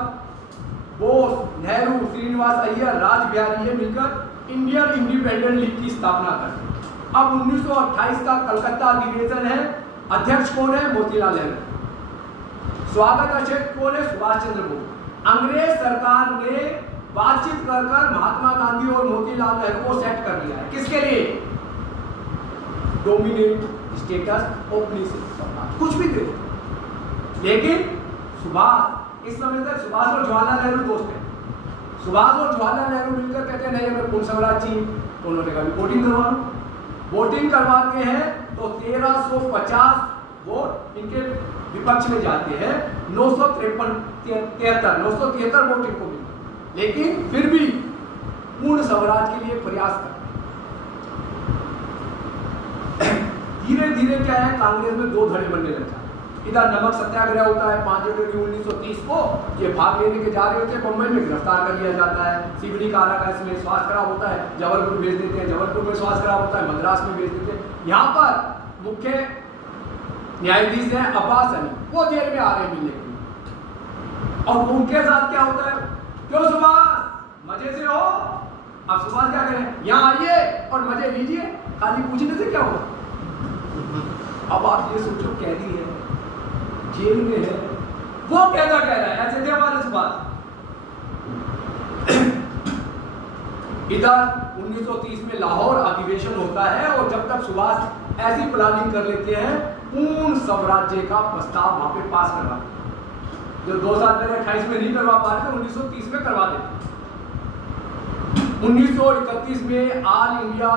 बोस, नेहरू, श्रीनिवास अय्यर, रासबिहारी ये मिलकर इंडियन इंडिपेंडेंट लीग की स्थापना करते हैं। अब 1928 का कलकत्ता अधिवेशन है, अध्यक्ष कौन है, मोतीलाल नेहरू, स्वागत अध्यक्ष कौन है, सुभाष चंद्र बोस। अंग्रेज सरकार ने बातचीत कर महात्मा गांधी और मोतीलाल नेहरू को सेट कर लिया है, किसके लिए, डोमिनेट स्टेटस, ओपनिंग, कुछ भी दे, लेकिन सुभाष, इस समय तक सुभाष और जवाहरलाल नेहरू दोस्त हैं। सुभाष और जवाहरलाल नेहरू मिलकर कहते हैं नहीं हमें पूर्ण स्वराज चाहिए, तो उन्होंने कहा वोटिंग करवा लो। वोटिंग करवाते हैं तो 1350 वोट इनके विपक्ष में जाते हैं, 973 वोट इनको मिलते, लेकिन फिर भी पूर्ण स्वराज के लिए प्रयास कर। धीरे धीरे क्या है, कांग्रेस में दो धड़े बनने लग जाते। इधर नमक सत्याग्रह होता है 5 जनवरी 1930 को, ये भाग लेने के जा रहे होते हैं, बम्बई में गिरफ्तार कर लिया जाता है। सीबीडी कारागार में स्वास्थ्य खराब होता है, जबलपुर भेज देते हैं, जबलपुर में स्वास्थ्य खराब होता है, मद्रास में भेज देते हैं। यहाँ पर मुख्य न्यायाधीश हैं अब्बास अली, वो जेल में आ रहे हैं मिलने के लिए, और उनके साथ क्या होता है, क्यों सुभाष मजे से हो, अब सुभाष क्या करें, यहाँ आइए और मजे लीजिए, खाली पूछने से क्या होगा। अब आप ये सोचो, कैदी है, जेल में है, वो कैसा कह रहा है, ऐसे थे हमारे सुभाष। इधर 1930 में लाहौर अधिवेशन होता है, और जब तक सुभाष ऐसी प्लानिंग कर लेते हैं, पूर्ण स्वराज्य का प्रस्ताव वहां पे पास करवा, जो 2 साल पहले 28 में नहीं करवा पा रहे थे, 1930 में करवा देते। 1931 में ऑल इंडिया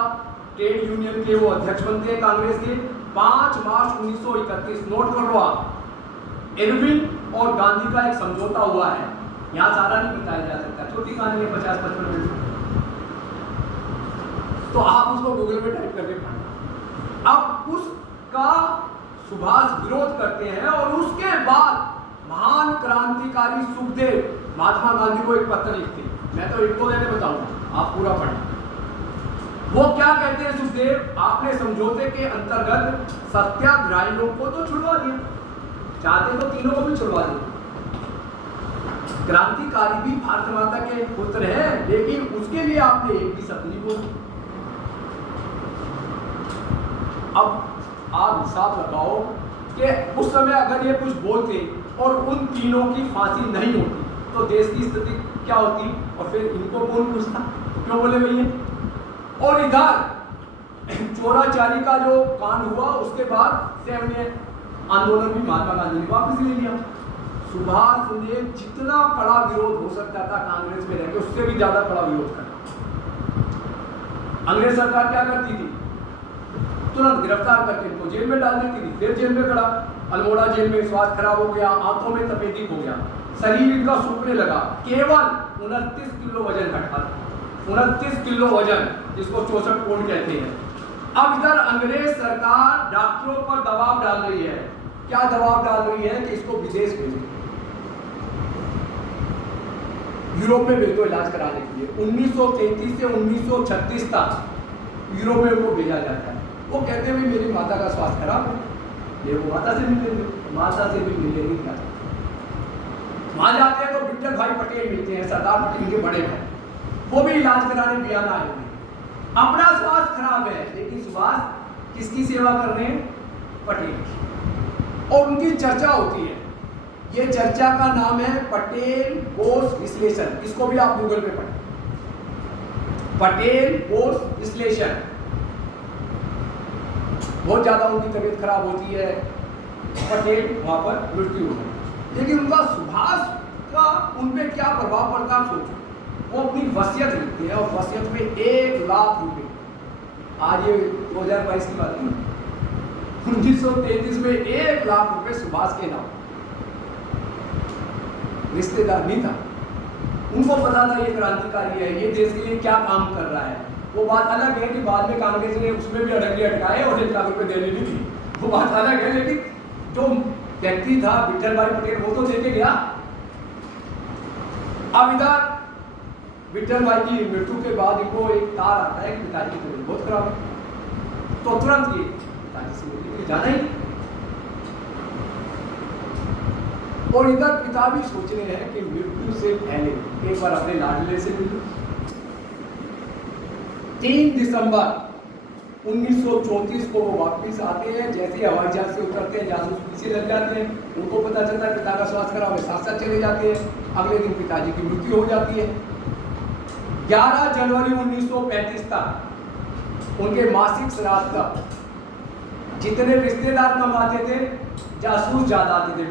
ट्रेड यूनियन के वो अध्यक्ष बनते हैं कांग्रेस के। 5 मार्च 1931, नोट कर लो आप, इरविन और गांधी का एक समझौता हुआ है, यहाँ सारा नहीं बताया जा सकता, छोटी कहानी है 50-55 मिनट, तो आप उसको गूगल में टाइप करके पढ़ना। अब उसका सुभाष विरोध करते हैं, और उसके बाद महान क्रांतिकारी सुखदेव महात्मा गांधी को एक पत्र लिखते हैं, मैं तो इनको देने बताऊंगा, आप पूरा पढ़ना। वो क्या कहते हैं सुखदेव, आपने समझौते के अंतर्गत सत्याग्रहियों को तो छुड़वा दिया, चाहते तो तीनों को भी छुड़वा दिया, क्रांतिकारी भी भारत माता के पुत्र है, लेकिन उसके लिए आपने एक भी शब्द नहीं बोला। अब आप हिसाब लगाओ कि उस समय अगर ये कुछ बोलते और उन तीनों की फांसी नहीं होती, तो देश की स्थिति क्या होती, और फिर इनको कौन पूछता, क्यों बोले भैया। और इधर चोराचारी का जो कांड हुआ, उसके बाद से हमने आंदोलन भी महात्मा गांधी ने वापस ले लिया। सुभाष ने जितना कड़ा विरोध हो सकता था कांग्रेस में रहकर, उससे भी ज्यादा कड़ा विरोध करा। अंग्रेज सरकार क्या करती थी, तुरंत गिरफ्तार करके इनको जेल में डाल देती थी, फिर जेल में कड़ा, अल्मोड़ा जेल में स्वास्थ्य खराब हो गया, आंखों में तपेदिक हो गया, शरीर इनका सूखने लगा, केवल 29 किलो वजन घटा, 29 किलो वजन, जिसको 64 पाउंड कहते हैं। अब इधर अंग्रेज सरकार डॉक्टरों पर दबाव डाल रही है, क्या दबाव डाल रही है कि इसको विदेश भेजो, यूरोप में भेजो इलाज कराने के लिए। 1933 से 1936 तक यूरोप में उनको भेजा जाता है। वो कहते हैं मेरी माता का स्वास्थ्य खराब है, ये वो माता से मिलेंगे, माता से भी मिलेंगे क्या। वहां जाते हैं तो विठल भाई पटेल मिलते हैं, सरदार पटेल के बड़े भाई, वो भी इलाज कराने बियाना आए हुए, अपना स्वास्थ्य खराब है, लेकिन सुभाष किसकी सेवा कर रहे हैं, पटेल की, और उनकी चर्चा होती है। ये चर्चा का नाम है पटेल बोस विश्लेषण, इसको भी आप गूगल पे पढ़ें, पटेल बोस विश्लेषण। बहुत ज्यादा उनकी तबीयत खराब होती है, पटेल वहां पर मृत्यु हो गई, लेकिन उनका सुभाष का उन पे क्या प्रभाव पड़ता है सोचो। वो अपनी वसीयत लिखते हैं, और वसीयत में 1 लाख रुपए, आज ये 2022 की बात है, 1933 में 1 लाख रुपए सुभाष के नाम, रिश्तेदार नहीं था, उनको पता था ये क्रांतिकारी है, ये देश के लिए क्या काम कर रहा है। वो बात अलग है कि बाद में कांग्रेस ने उसमें भी अड़ंगे अटकाए और 1 लाख रुपए देने नहीं दी, वो बात अलग है, लेकिन जो व्यक्ति था विठल भाई पटेल वो तो देके गया। अब इधर विठल भाई की मृत्यु के बाद इनको एक तार आता है कि पिताजी की तबीयत बहुत खराब है, तो तुरंत ये पिताजी से मिलने के लिए जाना ही। और इधर पिता भी सोच रहे हैं कि मृत्यु से पहले एक बार अपने लाडले से मिल। 3 दिसंबर 1934 को वो वापस आते हैं, जैसे हवाई जहाज से उतरते हैं जासूस पीछे लग जाते हैं, उनको पता चलता है पिता का स्वास्थ्य खराब है, साथ साथ चले जाते हैं। अगले दिन पिताजी की मृत्यु हो जाती है। 11 जनवरी 1935 तक उनके मासिक श्राद्ध तक जितने रिश्तेदार कम आते थे, जासूस ज्यादा आते थे।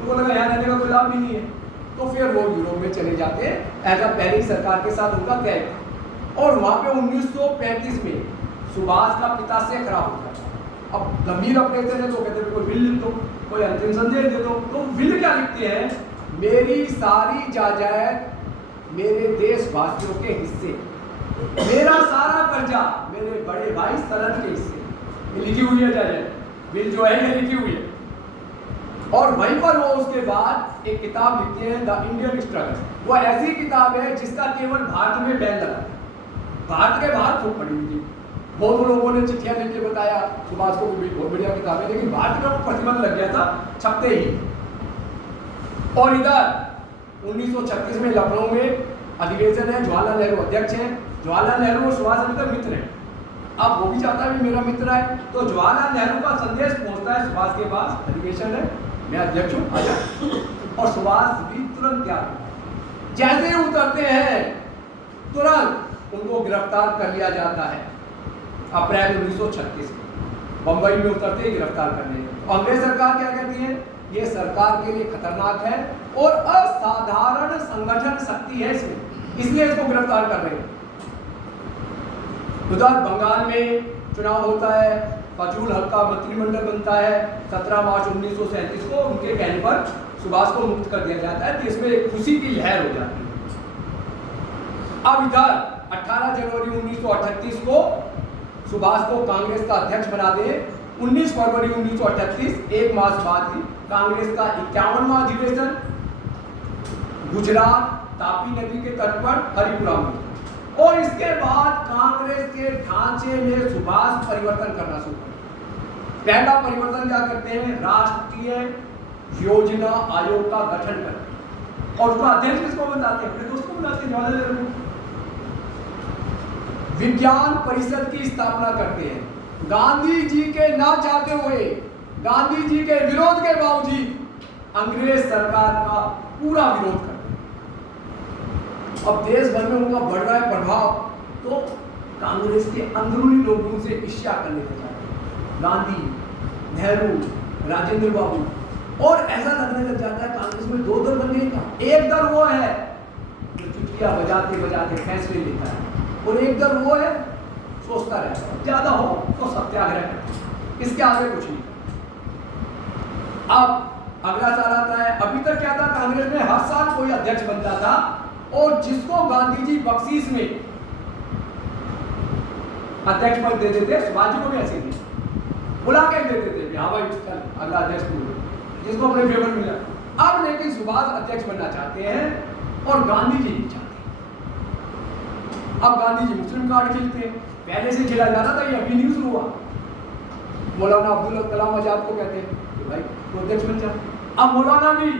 उनको लगा यहाँ रहने का कोई लाभ नहीं है, तो फिर वो यूरोप में चले जाते हैं। ऐसा पहली सरकार के साथ उनका तय था। और वहाँ पे 1935 में सुभाष का पिताशय खराब हो गया। अब गंभीर ऑपरेशन है तो कहते हैं कोई बिल लिख दो, कोई अंतिम संदेश दे दो। तो बिल क्या लिखते हैं, मेरी सारी जायदाद मेरे देशवासियों के हिस्से, मेरा सारा कर्जा मेरे बड़े भाई सरन के हिस्से। ये लिखी हुई है जायदाद, बिल जो है ये लिखी हुई है। और वहीं पर वो उसके बाद एक किताब लिखते हैं द इंडियन स्ट्रगल। वो ऐसी किताब है जिसका केवल भारत में बैन लगा, भारत के बाहर खूब पड़ी हुई थी। बहुत लोगों ने चिट्ठियां लिख के बताया सुभाष को भी बहुत बढ़िया किताब है, लेकिन भारत में वो प्रतिबंध लग गया था छपते ही। और इधर 1936 में लखनऊ में अधिवेशन है, जवाहरलाल नेहरू अध्यक्ष हैं। जवाहरलाल नेहरू और सुभाष अभी तक मित्र हैं। अब वो भी चाहता है मेरा मित्र है, तो जवाहरलाल नेहरू का संदेश पहुंचता है सुभाष के पास, अधिवेशन है, मैं अध्यक्ष हूँ, आजा। और सुभाष भी तुरंत क्या, जैसे ही उतरते हैं तुरंत उनको गिरफ्तार कर लिया जाता है। अप्रैल 1936 में बंबई में उतरते ही गिरफ्तार करने। तो अंग्रेज सरकार क्या कहती है, ये सरकार के लिए खतरनाक है और असाधारण संगठन शक्ति है इसमें, इसलिए इसको गिरफ्तार कर रहे हैं। उधर बंगाल में चुनाव होता है, फजूल हक का मंत्रिमंडल बनता है। 17 मार्च 1937 को उनके कहने पर सुभाष को मुक्त कर दिया जाता है। देश में एक खुशी की लहर हो जाती है। अब इधर 18 जनवरी 1938 को सुभाष को कांग्रेस का अध्यक्ष बना दे। 19 फरवरी 1938 एक मास बाद ही कांग्रेस का 51वां अधिवेशन गुजरात तापी नदी के तट पर हरिपुरा में। और इसके बाद कांग्रेस के ढांचे में सुभाष परिवर्तन करना शुरू कर। पहला परिवर्तन क्या करते हैं, राष्ट्रीय योजना आयोग का गठन करते। और उसका अध्यक्ष किसको बनाते हैं, अपने दोस्त को बनाते हैं, जवाहरलाल नेहरू। विज्ञान परिषद की स्थापना करते हैं। गांधी जी के ना चाहते हुए, गांधी जी के विरोध के बावजूद अंग्रेज सरकार का पूरा विरोध करते हैं। अब देश भर में उनका बढ़ रहा है प्रभाव, तो कांग्रेस के अंदरूनी लोगों से ईर्ष्या करने लग जाते हैं। गांधी, नेहरू, राजेंद्र बाबू, और ऐसा लगने लग जाता है कांग्रेस में दो दल बन गए। का एक दल वो है जो चुटकियां बजाते बजाते फैसले लेता है, और एक दल वो है सोचता रहता है, ज्यादा हो तो सत्याग्रह करता है, इसके आगे कुछ नहीं। अब अगला साल आता है। अभी तक क्या था, कांग्रेस में हर साल कोई अध्यक्ष बनता था, और जिसको गांधी जी बख्शीश में अध्यक्ष पद दे देते, सुभाष जी को भी ऐसे ही बुला के देते थे, हाँ भाई चल अगला अध्यक्ष तू, जिसको अपने फेवर मिला। अब लेकिन सुभाष अध्यक्ष बनना चाहते हैं और गांधी जी नहीं चाहते। अब गांधी जी मुस्लिम कार्ड खेलते हैं, पहले से खेला जा रहा था, ये अभी नहीं शुरू हुआ। मौलाना अब्दुल कलाम आजाद को कहते हैं कि भाई तो अध्यक्ष बन जा। अब मौलाना भी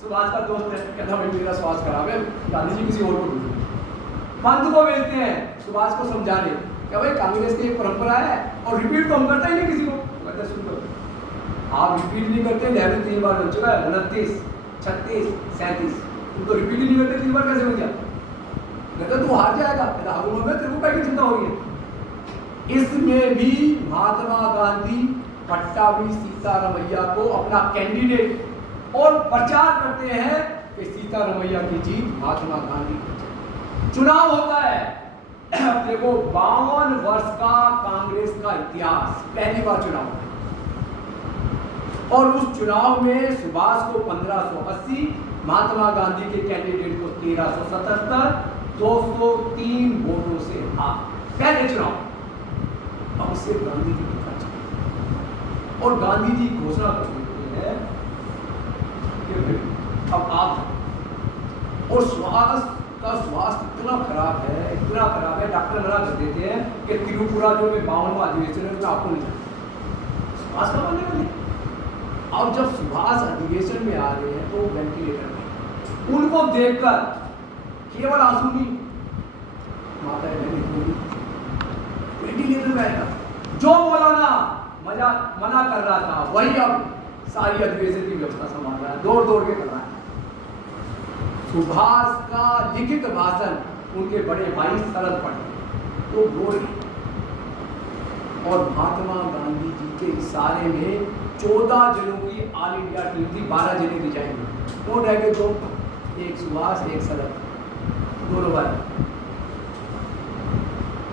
सुभाष का दोस्त है, कहता भाई मेरा स्वास्थ्य खराब है, गांधी जी किसी और को ढूंढो। पंत को भेजते हैं सुभाष को समझाने, क्या भाई कांग्रेस की एक परंपरा है और रिपीट तो हम करते ही नहीं किसी को। कहते सुन लो, आप रिपीट नहीं करते, नेहरू 3 बार बन चुका है, 29, 36, 37, तुम तो रिपीट ही नहीं करते, 3 बार कैसे बन गया। कहते तू हार जाएगा, कहता हारूंगा मैं, तेरे को क्या की चिंता हो रही है। इसमें भी महात्मा गांधी पट्टाभी सीतारमैया को अपना कैंडिडेट और प्रचार करते हैं कि सीतारमैया की जीत महात्मा गांधी की। चुनाव होता है, देखो 52 वर्ष का कांग्रेस का इतिहास, पहली बार चुनाव है। और उस चुनाव में सुभाष को 1580, महात्मा गांधी के कैंडिडेट को 1377, 203 वोटों से हार, पहले चुनाव। अब उससे गांधी जी की बात, और गांधी जी घोषणा कर देते हैं कि अब आप, और स्वास्थ्य का स्वास्थ्य इतना खराब है, इतना खराब है, डॉक्टर मना कर देते हैं कि त्रिपुरा जो में 52वां अधिवेशन है उसमें आपको नहीं जाना। सुभाष का बनने वाले। अब जब सुभाष अधिवेशन में आ रहे हैं तो वेंटिलेटर में, उनको देखकर केवल आंसू नहीं, माता वेंटिलेटर में आएगा। जो मौलाना मना कर रहा था वही अब सारी अधिवेशन की व्यवस्था संभाल रहा है, दौड़ दौड़ के कर रहा है। सुभाष का लिखित भाषण उनके बड़े भाई शरद पढ़े तो बोल, और महात्मा गांधी जी के इशारे में 14 जनों की ऑल इंडिया टीम थी, 12 जने रिजाइन हुए। कौन रह गए? दो, एक सुभाष, एक शरद, दोनों बार।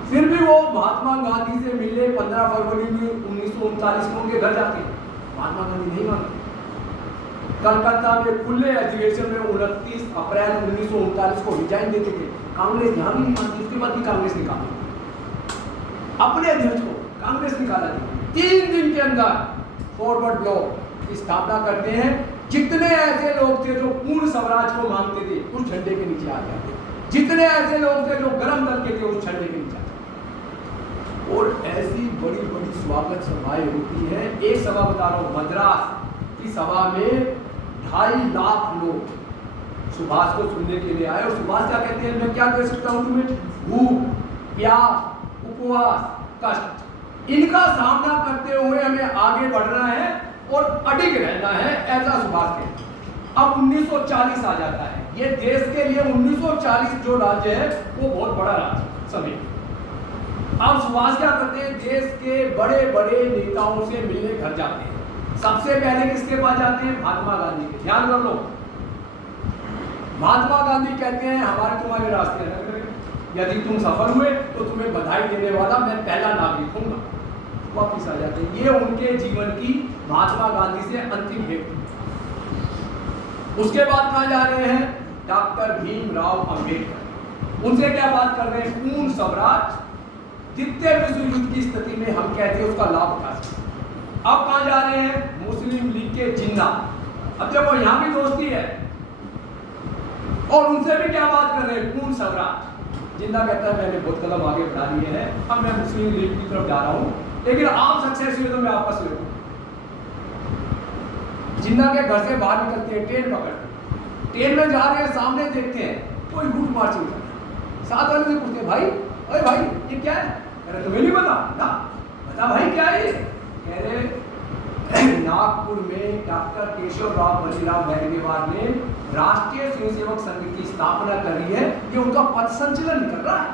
फिर भी वो महात्मा गांधी से मिलने 15 फरवरी 1939 को उनके घर जाते हैं। महात्मा गांधी नहीं मानते। कलकत्ता में खुले अधिवेशन में 29 अप्रैल 1939 को रिजाइन देते थे। कांग्रेस यहां भी नहीं मानती, उसके बाद भी कांग्रेस निकाली अपने अध्यक्ष को, कांग्रेस निकाला दी। 3 दिन के अंदर फॉरवर्ड ब्लॉक की स्थापना करते हैं। जितने ऐसे लोग थे जो पूर्ण स्वराज को मांगते थे उस झंडे के नीचे आ जाते, जितने ऐसे लोग थे जो गरम दल के थे उस झंडे के नीचे। और ऐसी बड़ी बड़ी स्वागत सभाएं होती हैं। एक सभा बता रहा हूं, मद्रास की सभा में 2.5 लाख लोग सुभाष को सुनने के लिए आए। और सुभाष क्या कहते हैं? मैं क्या दे सकता हूं तुम्हें? भूख, प्यास, उपवास, कष्ट, इनका सामना करते हुए हमें आगे बढ़ना है और अडिग रहना है, ऐसा सुभाष कहते हैं। अब 1940 आ जाता है। ये देश के लिए 1940 जो राज्य है वो बहुत बड़ा राज्य समय। अब सुभाष क्या करते हैं? देश के बड़े बड़े नेताओं से मिलने घर जाते हैं। सबसे पहले किसके पास जाते हैं? महात्मा गांधी के। ध्यान रख लो, महात्मा गांधी कहते हैं हमारे तुम्हारे रास्ते लग रहे, यदि तुम सफल हुए तो तुम्हें बधाई देने वाला मैं पहला नागरिक हूंगा। वापिस आ जाते हैं। ये उनके जीवन की महात्मा गांधी से अंतिम भेंट। उसके बाद कहां जा रहे हैं? डॉक्टर भीमराव अंबेडकर। उनसे क्या बात कर रहे हैं? पूर्ण स्वराज, द्वितीय विश्व युद्ध की स्थिति में हम कहते हैं उसका लाभ उठा सकते। अब कहां जा रहे हैं? मुस्लिम लीग के जिन्ना। अब देखो यहां भी दोस्ती है और उनसे भी क्या बात कर रहे हैं? पूर्ण स्वराज। जिन्ना कहता है मैंने बहुत कदम आगे बढ़ा लिए हैं, अब मैं मुस्लिम लीग की तरफ जा रहा हूं, लेकिन आप सक्सेस हुए तो मैं आपका हुए। जिन्ना के घर से बाहर निकलते हैं, ट्रेन पकड़ते, ट्रेन में जा रहे हैं, सामने देखते हैं कोई रूट मार्चिंग कर रहा है। साथ वाले से पूछते हैं भाई, अरे भाई ये क्या है? कह रहे तुम्हें नहीं पता? ना बता भाई क्या है ये? कह रहे नागपुर में डॉक्टर केशव राव बलीराम हेडगेवार ने राष्ट्रीय स्वयंसेवक संघ की स्थापना करी है, ये उनका पथ संचलन कर रहा है।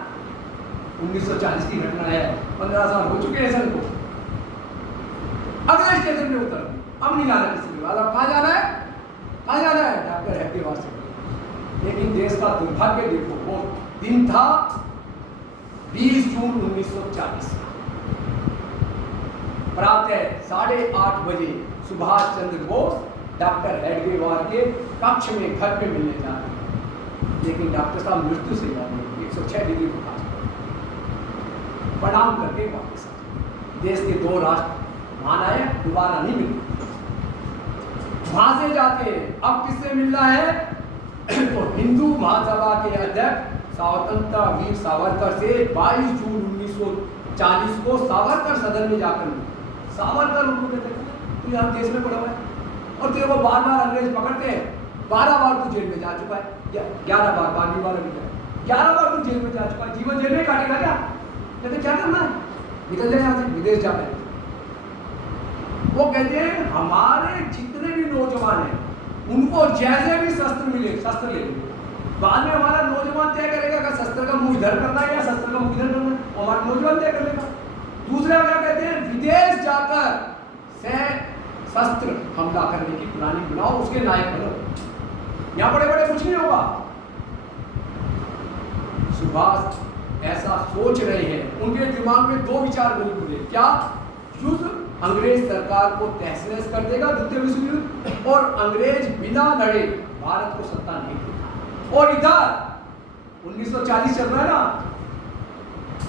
1940 की घटना है, 15 साल हो चुके हैं संघ को। अगले स्टेशन में उतर, अब नहीं जाना किसी के बाद। अब कहां जाना है? कहां जाना है? डॉक्टर हेडगेवार से। लेकिन देश का दुर्भाग्य देखो, वो दिन था 20 जून 1940 का। प्रातः 8:30 बजे सुभाष चंद्र बोस डॉक्टर हेडगेवार के कक्ष में घर पे मिलने जा रहे हैं। लेकिन डॉक्टर साहब मृत्यु से मरे, 106 डिग्री बुखार। प्रणाम करके वापस आ। देश के 2 राष्ट्र महानायक दोबारा नहीं मिले। वहां से जाके अब किससे मिलना है? तो हिंदू महासभा के अध्यक्ष स्वतंत्रता वीर सावरकर से 22 जून 1940 को सावरकर सदन में जाकर सावरकर उनको कहते हैं तू यहाँ देश में पड़ा हुआ है और तेरे को बार बार अंग्रेज पकड़ते हैं, 12 बार तू जेल में जा चुका है, 11 बार, 12वीं बार अभी 11 बार तू जेल में जा चुका है, जीवन जेल में काटेगा क्या? कहते क्या करना है? निकल जाए यहाँ से, विदेश जाना है। वो कहते हैं हमारे जितने भी नौजवान हैं उनको जैसे भी शस्त्र मिले शस्त्र ले लेंगे। बाद में हमारा नौजवान तय करेगा कि शस्त्र का मुंह इधर करना है या शस्त्र का मुंह इधर करना है, हमारा नौजवान तय कर लेगा। दूसरा क्या कहते हैं? विदेश जाकर शस्त्र हमला करने की प्लानिंग बनाओ, उसके नायक बनो। यहां बड़े बड़े कुछ नहीं होगा। सुभाष ऐसा सोच रहे हैं, उनके दिमाग में 2 विचार बिल्कुल है। क्या? युद्ध अंग्रेज सरकार को तहस-नहस कर देगा, द्वितीय विश्व युद्ध, और अंग्रेज बिना लड़े भारत को सत्ता नहीं देगा। और इधर 1940 चल रहा है ना,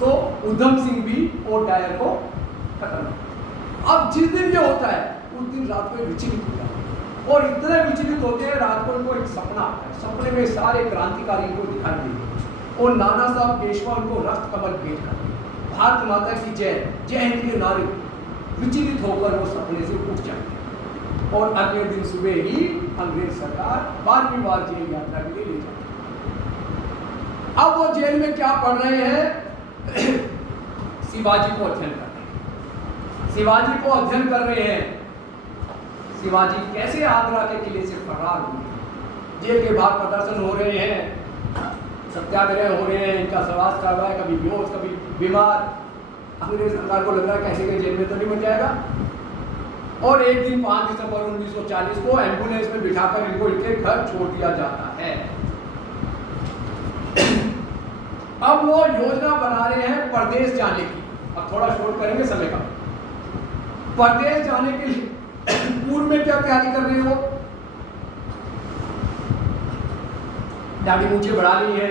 तो उधम सिंह भी और डायर को खत्म। अब जिस दिन ये होता है उस दिन रात को विचलित हो जाते हैं और इतने विचलित होते हैं रात को उनको एक सपना आता है। सपने में सारे क्रांतिकारी को दिखाई देते और नाना साहब पेशवा उनको रक्त कमल भेंट करते, भारत माता की जय, जय हिंद के नारे। विचलित होकर वो सपने से उठ जाते और अगले दिन सुबह ही अंग्रेज सरकार 12वीं बार जेल यात्रा के लिए ले जाती। अब वो जेल में क्या पढ़ रहे हैं? शिवाजी को अध्ययन कर रहे हैं। शिवाजी को अध्ययन कर रहे हैं। शिवाजी कैसे आगरा के किले से फरार हुए। जेल के बाहर प्रदर्शन हो रहे हैं, सत्याग्रह हो रहे हैं, इनका सवास कर रहा है, कभी बेहोश कभी बीमार। अंग्रेज सरकार को लग रहा है कैसे के जेल में तो नहीं बच जाएगा। और एक दिन 5 दिसंबर 1940 को एम्बुलेंस में बिठाकर इनको इनके घर छोड़ दिया जाता है। अब वो योजना बना रहे हैं परदेश जाने की। अब थोड़ा शॉर्ट करेंगे समय का। परदेश जाने के लिए पूर्व में क्या तैयारी कर रहे हो? दाढ़ी मूछें बढ़ा ली है।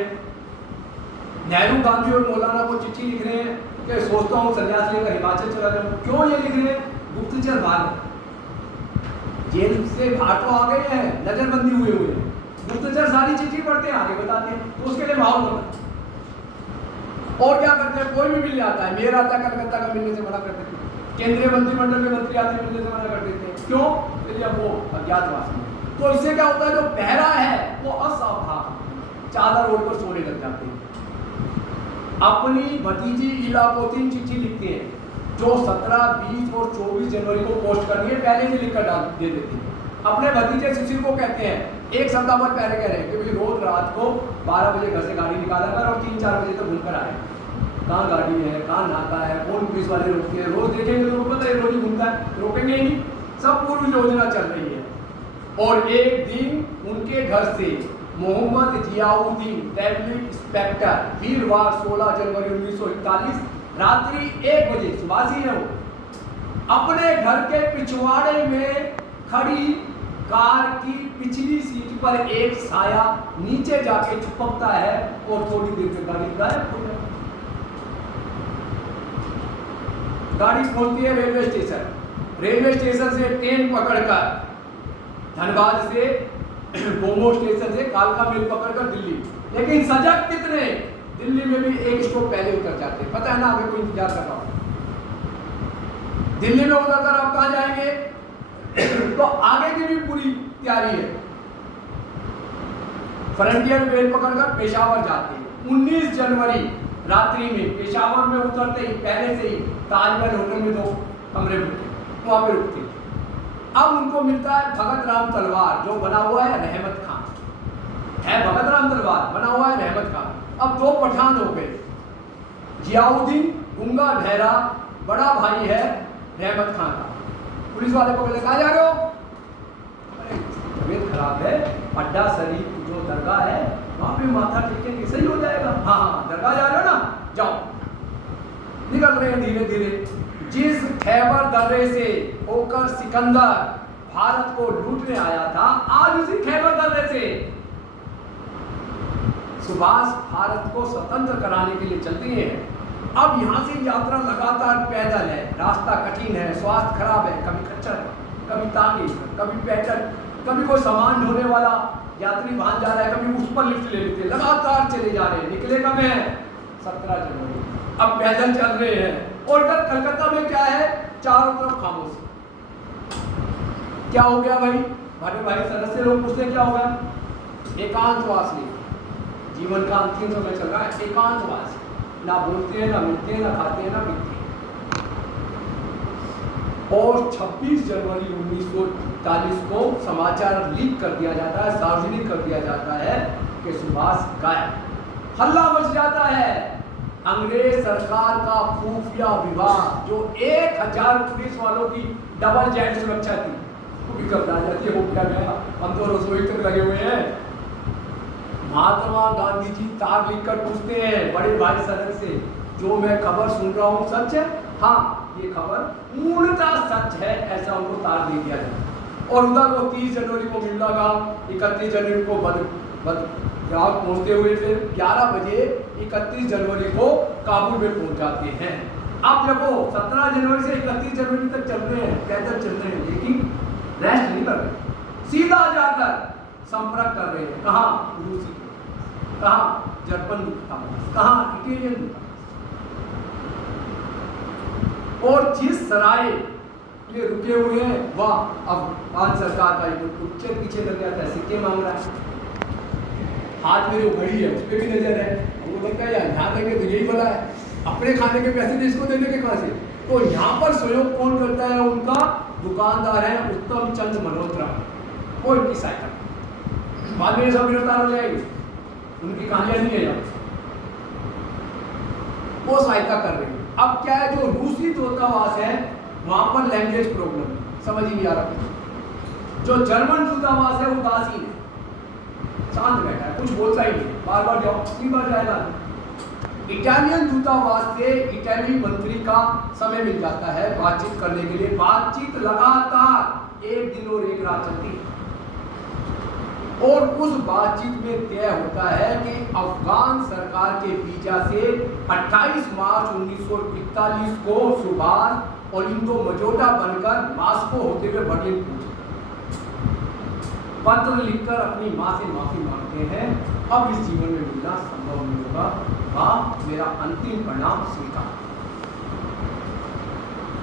नेहरू, गांधी और मौलाना को चिट्ठी लिख रहे हैं कि सोचता हूँ संन्यास लेकर हिमाचल चला जाऊँ। क्यों ये लिख रहे हैं? गुप्तचर भाग, जेल से बाहर तो आ गए हैं, नजरबंदी हुए हुए हैं। गुप्तचर सारी चिट्ठी पढ़ते हैं, आगे बताते हैं, तो उसके लिए माहौल बनता है। और क्या करते हैं? कोई भी मिल जाता है। मेयर आता है कलकत्ता का, मिलने से मना कर देते हैं। केंद्रीय मंत्रिमंडल के मंत्री आते मिलने से मना कर देते हैं। क्यों? इसलिए अब वो अज्ञातवास में। तो इससे क्या होता है? जो पहरा है वो असावधान चादर ओढ़कर सोने लग जाते हैं। अपनी भतीजी इला को 3 चिट्ठी लिखते हैं जो 17, 20 और 24 जनवरी को पोस्ट करनी है, पहले से लिखकर डाल दे देते हैं। अपने भतीजे सुशील को कहते हैं, एक सप्ताह बाद पहले कह रहे हैं कि भाई रोज रात को 12 बजे घर से गाड़ी निकाला कर और 3-4 बजे तक घूमकर आए। कहाँ गाड़ी है, कहाँ नाका है, कौन पुलिस वाले रोकते हैं, रोज देखेंगे तो पता है रोज ही घूमता है, रोकेंगे ही नहीं। सब पूर्व योजना चल रही है। और एक दिन उनके घर से मोहम्मद जियाउद्दीन तहसील इंस्पेक्टर वीरवार 16 जनवरी 1941 रात्रि 1 बजे, सुबासी है वो, अपने घर के पिछवाड़े में खड़ी कार की पिछली सीट पर एक साया नीचे जाके चिपकता है और थोड़ी देर में गाड़ी गायब हो जाती है। गाड़ी पहुंचती है रेलवे स्टेशन। रेलवे स्टेशन से ट्रेन पकड़कर धनबाद से बोमो स्टेशन से कालका मेल पकड़कर दिल्ली। लेकिन सजग कितने? दिल्ली में भी एक स्टॉप पहले उतर जाते हैं। पता है ना, हमें कोई इंतजार कर रहा हो। दिल्ली में उतरकर आप कहां जाएंगे? तो आगे की भी पूरी तैयारी है। फ्रंटियर मेल पकड़कर पेशावर जाते हैं। 19 जनवरी रात्रि में पेशावर में उतरते ही पहले से ही ताजमहल होटल में 2 कमरे मिलते, वहां पे रुकते। अब उनको मिलता है भगत राम तलवार, जो बना हुआ है रहमत खान है। भगत राम तलवार बना हुआ है रहमत खान। अब 2 पठान हो गए। जियाउद्दीन गुंगा बहरा बड़ा भाई है रहमत खान का। पुलिस वाले को बोले, कहाँ जा रहे हो? अरे तबीयत खराब है, अड्डा शरीफ जो दरगाह है वहां पे माथा टेकेंगे, सही हो जाएगा। हाँ हाँ, दरगाह जा रहे हो ना, जाओ। निकल रहे हैं धीरे धीरे। जिस खैबर दर्रे से होकर सिकंदर भारत को लूटने आया था, आज उसी खैबर दर्रे से सुभाष भारत को स्वतंत्र कराने के लिए चलते हैं। अब यहाँ से यात्रा लगातार पैदल है, रास्ता कठिन है, स्वास्थ्य खराब है, कभी खच्चर, कभी तांगे, कभी पैदल, कभी कोई सामान ढोने वाला यात्री वाहन जा रहा है, कभी उस पर लिफ्ट ले लेते हैं। लगातार चले जा रहे हैं। निकले कब है? 17 जनवरी। अब पैदल चल रहे हैं। और इधर कलकत्ता में क्या है? चारों तरफ खामोशी। क्या हो गया भाई? हमारे भाई सदस्य लोग पूछते हैं क्या हो गया? एकांतवास में जीवन का अंतिम समय चल रहा है। एकांतवास, ना बोलते हैं, ना मिलते हैं, ना खाते हैं, ना पीते हैं। और 26 जनवरी 1940 को समाचार लीक कर दिया जाता है, सार्वजनिक कर दिया जाता है कि सुभाष गायब। हल्ला मच जाता है। अंग्रेज सरकार का खुफिया विभाग, जो 1000 पुलिस वालों की डबल जेट सुरक्षा थी, वो भी घबरा जाती है। हो क्या गया, हम तो रसोई तक लगे हुए हैं। महात्मा गांधी जी तार लिखकर पूछते हैं बड़े भाई सदन से, जो मैं खबर सुन रहा हूँ सच है? हाँ, ये खबर पूर्णतः सच है, ऐसा उनको तार दे दिया जाए। और उधर वो 30 जनवरी को मिलना गांव, 31 जनवरी को बदगांव पहुंचते हुए फिर 11 बजे 31 जनवरी को काबुल में पहुंच जाते हैं। अब देखो 17 जनवरी से 31 जनवरी तक चल रहे हैं, पैदल चल रहे हैं, लेकिन रेस्ट नहीं कर रहे, सीधा जाकर संपर्क कर रहे हैं। कहाँ? रूसी, कहाँ? जर्मन दूतावास, कहाँ? इटालियन दूतावास। और जिस सराय में रुके हुए हैं वह अफगान सरकार का एक पीछे लग गया था, सिक्के मांग रहा है। हाथ में जो घड़ी है उस पर भी नजर है। हमको लगता है यार यहाँ देंगे तो यही भला है, अपने खाने के पैसे इसको देने के कहाँ से? तो यहाँ पर सहयोग कौन करता है? उनका दुकानदार है उत्तम चंद मल्होत्रा, वो इनकी सहायता। बाद में सब गिरफ्तार हो जाएगी, उनकी कहानियां नहीं है यहाँ, वो सहायता कर रही है। अब क्या है, जो रूसी दूतावास है वहां पर लैंग्वेज प्रॉब्लम, समझ ही नहीं आ रहा। जो जर्मन दूतावास है उदासीन है, शांत बैठा है, कुछ बोलता ही नहीं, बार बार जाओ, कितनी बार जाएगा। इटालियन दूतावास से इटालियन मंत्री का समय मिल जाता है बातचीत करने के लिए। बातचीत लगातार एक दिन और एक रात चलती है और उस बातचीत में तय होता है कि अफगान सरकार के वीजा से 28 मार्च 1941 को सुभाष ओलिंदो मजोटा बनकर मास्को होते हुए बर्लिन पहुंचे। पत्र लिखकर अपनी मां से माफी मांगते हैं, अब इस जीवन में मिलना संभव नहीं होगा, मां मेरा अंतिम परिणाम स्वीकार।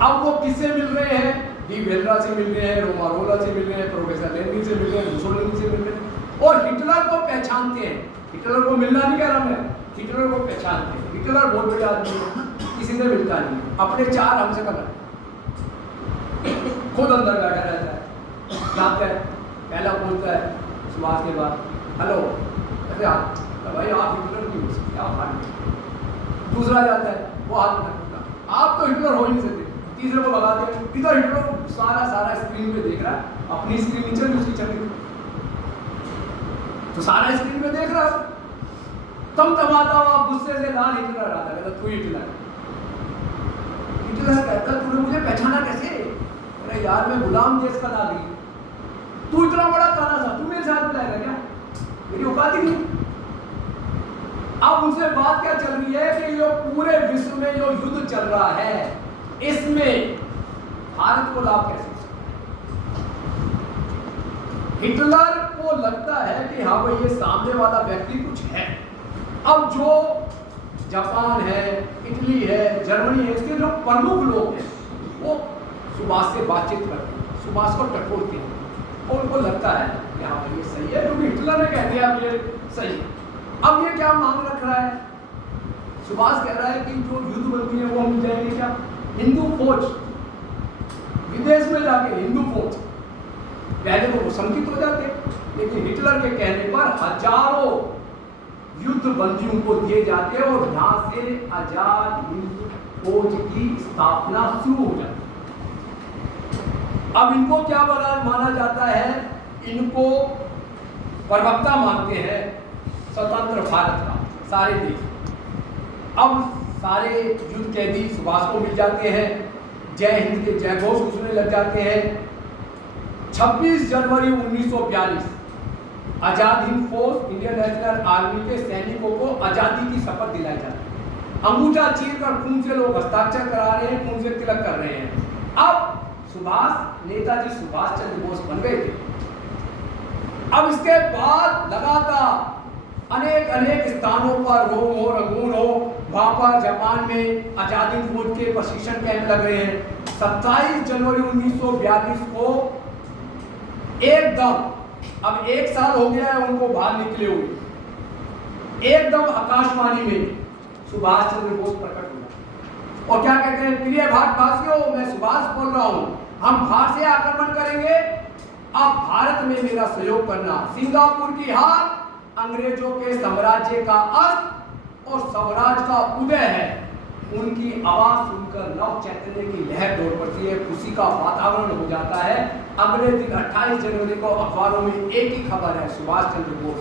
अब वो किससे मिल रहे हैं? डी वेलरा से मिल रहे हैं, रोमारोला से मिल रहे हैं, प्रोफेसर लेनिन से मिल रहे हैं, मुसोलिनी से मिल रहे हैं और हिटलर को पहचानते हैं। हिटलर को मिलना नहीं कह रहा मैं, हिटलर को पहचानते हैं। हिटलर बहुत बड़े आदमी है, किसी से मिलता नहीं, अपने चार हमसे कर खुद अंदर बैठा रहता है, जाता है, पहला बोलता है सुभाष के बाद हेलो, अरे आप भाई आप हिटलर नहीं हो सकते, आप हाथ। दूसरा जाता है वो हाथ उठाता, आप तो हिटलर हो ही नहीं सकते। तीसरे को भगाते हैं, इधर हिटलर सारा स्क्रीन पे देख रहा है, अपनी स्क्रीन नीचे भी उसकी चल रही तो सारा स्क्रीन पे देख रहा है। तुम तमाता हुआ गुस्से से लाल हिटलर आता है, कहता तू हिटलर। हिटलर कहता तूने मुझे पहचाना कैसे? अरे यार मैं गुलाम देश का नागरिक, तू इतना बड़ा तानाशाह, तू मेरे साथ मिलाएगा क्या? मेरी औकात ही नहीं। अब उनसे बात क्या चल रही है कि जो पूरे विश्व में जो युद्ध चल रहा है इसमें भारत को लाभ कैसे? हिटलर को लगता है कि हाँ भाई ये सामने वाला व्यक्ति कुछ है। अब जो जापान है, इटली है, जर्मनी है, इसके जो प्रमुख लोग हैं वो सुभाष से बातचीत करते हैं, सुभाष को टटोलते हैं और उनको लगता है कि हाँ भाई ये सही है, क्योंकि हिटलर ने कह दिया ये सही। अब ये क्या मांग रख रहा है? सुभाष कह रहा है कि जो युद्ध बंदी है वो हम जाएंगे क्या? हिंदू फौज, विदेश में जाके हिंदू फौज। पहले तो वो शंकित हो जाते, लेकिन हिटलर के कहने पर हजारों युद्ध बंदियों को दिए जाते और यहां से आजाद हिंद फौज की स्थापना शुरू हो जाती। अब इनको क्या माना जाता है? इनको प्रवक्ता मानते हैं स्वतंत्र भारत का, सारे देश। अब सारे युद्ध कैदी सुभाष को मिल जाते हैं, जय हिंद के जय घोष उसमें लग जाते हैं। 26 जनवरी 1942 आजाद हिंद फौज, इंडियन नेशनल आर्मी के सैनिकों को आजादी की शपथ दिलाई जाती है। अंगूठा चीर कर खून से लोग हस्ताक्षर करा रहे हैं, खून से तिलक कर रहे हैं। अब सुभाष नेताजी सुभाष चंद्र बोस बन गए थे। अब इसके बाद लगातार अनेक स्थानों पर रोम हो, रंगून हो, वहां पर जापान में आजाद हिंद फौज के प्रशिक्षण कैंप लग रहे हैं। 27 जनवरी 1942 को एकदम, अब 1 साल हो गया है उनको बाहर निकले हुए, एकदम आकाशवाणी में सुभाष चंद्र बोस प्रकट हुआ और क्या कहते हैं? प्रिय भारतवासियों, मैं सुभाष बोल रहा हूं, हम बाहर से आक्रमण करेंगे, अब भारत में मेरा सहयोग करना। सिंगापुर की हार अंग्रेजों के साम्राज्य का अंत और स्वराज का उदय है। उनकी आवाज सुनकर नव चैतन्य की लहर दौड़ पड़ती है, खुशी का वातावरण हो जाता है। अगले दिन 28 जनवरी को अखबारों में एक ही खबर है, सुभाष चंद्र बोस।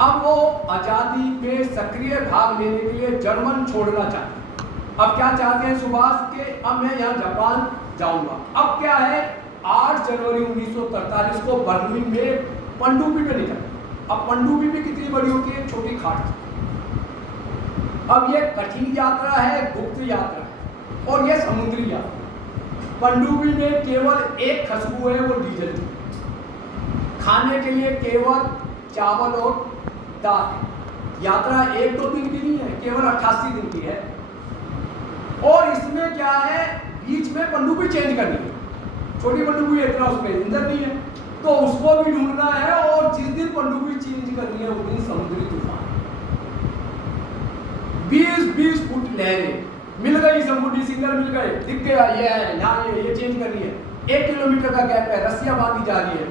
अब वो आजादी में सक्रिय भाग लेने के लिए जर्मन छोड़ना चाहते हैं। अब क्या चाहते हैं सुभाष के? अब मैं यहाँ जापान जाऊंगा। अब क्या है? 8 जनवरी 1943 को बर्लिन में पनडुब्बी पे निकल। अब पनडुब्बी भी कितनी बड़ी होती है? छोटी खाट। अब ये कठिन यात्रा है, गुप्त यात्रा है और ये समुद्री यात्रा। पनडुब्बी में केवल एक खुशबू है, वो डीजल की। खाने के लिए केवल चावल और दाल। यात्रा 1-2 दिन की नहीं है, केवल 88 दिन की है। और इसमें क्या है? बीच में पनडुब्बी चेंज करनी है। छोटी पनडुब्बी इतना उसमें इंजन नहीं है, तो उसको भी ढूंढना है। और जिस दिन पनडुब्बी चेंज करनी है उस दिन समुद्री तूफान। 20-20 फुट लहरें मिल गई, समुद्री सिग्नल मिल गए, दिख गया ये है, यहाँ ये चेंज करनी है। 1 किलोमीटर का गैप है, रस्सियां बांधी जा रही है।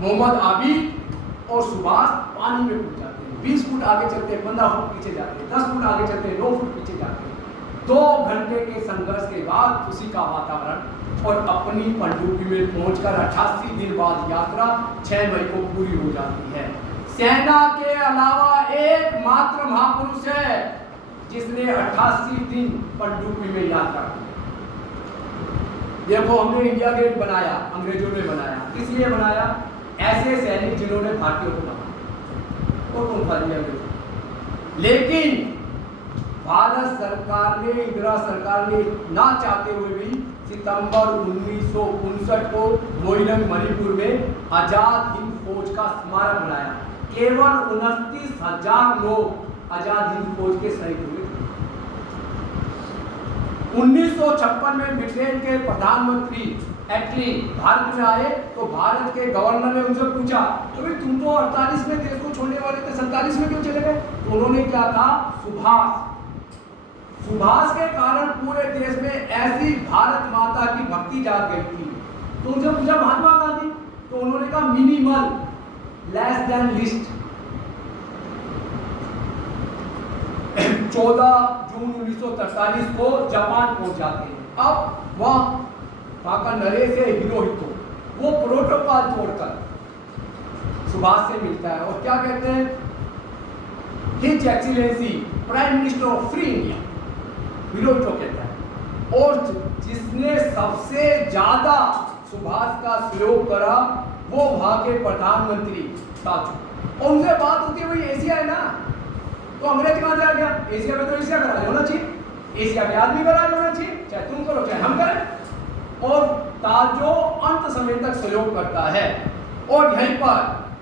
मोहम्मद आबिद और सुभाष पानी में कूद जाते हैं। 20 फुट आगे चलते हैं, 15 फुट पीछे जाते हैं, 10 फुट आगे चलते हैं, 9 फुट पीछे जाते हैं। 2 घंटे के संघर्ष के बाद खुशी का वातावरण और अपनी पनडुब्बी में पहुंचकर 88 दिन बाद यात्रा 6 मई को पूरी हो जाती है। सेना के अलावा एकमात्र महापुरुष है जिसने 88 दिन पनडुब्बी में यात्रा की। देखो, हमने इंडिया गेट बनाया, अंग्रेजों ने बनाया। किस लिए बनाया? ऐसे सैनिक जिन्होंने भारतीयों को मारा और उनका दिया गया। लेकिन भारत सरकार ने, इंदिरा सरकार ने ना चाहते हुए भी सितंबर 1959 को मोइरंग मणिपुर में आजाद हिंद फौज का स्मारक बनाया। केवल 29,000 लोग आजाद हिंद फौज के शहीद हुए। 1956 में ब्रिटेन के प्रधानमंत्री एटली भारत में आए तो भारत के गवर्नर ने उनसे पूछा, तो भाई तुम तो 48 में देश को छोड़ने वाले थे, 47 में क्यों चले गए? तो उन्होंने क्या कहा? सुभाष के कारण पूरे देश में ऐसी भारत माता की भक्ति जाग गई थी। तो उनसे पूछा महात्मा गांधी, तो उन्होंने कहा मिनिमल, लेस देन लिस्ट। 14 जून 1943 को जापान पहुंच जाते हैं। अब वहां का नरेश है हिरोहितो, वो प्रोटोकॉल तोड़कर सुभाष से मिलता है और क्या कहते हैं? His excellency prime minister of free India, Hirohito कहता है। और जिसने सबसे ज्यादा सुभाष का सहयोग करा वो वहां के प्रधानमंत्री साचू। और उनसे बात होती है, भाई एशिया है ना, तो अंग्रेज कहां से आ गया? एशिया में तो एशिया का राज होना चाहिए, एशिया के आदमी का राज होना चाहिए, चाहे तुम करो चाहे हम करें। और ताजो अंत समय तक सहयोग करता है। और यहीं पर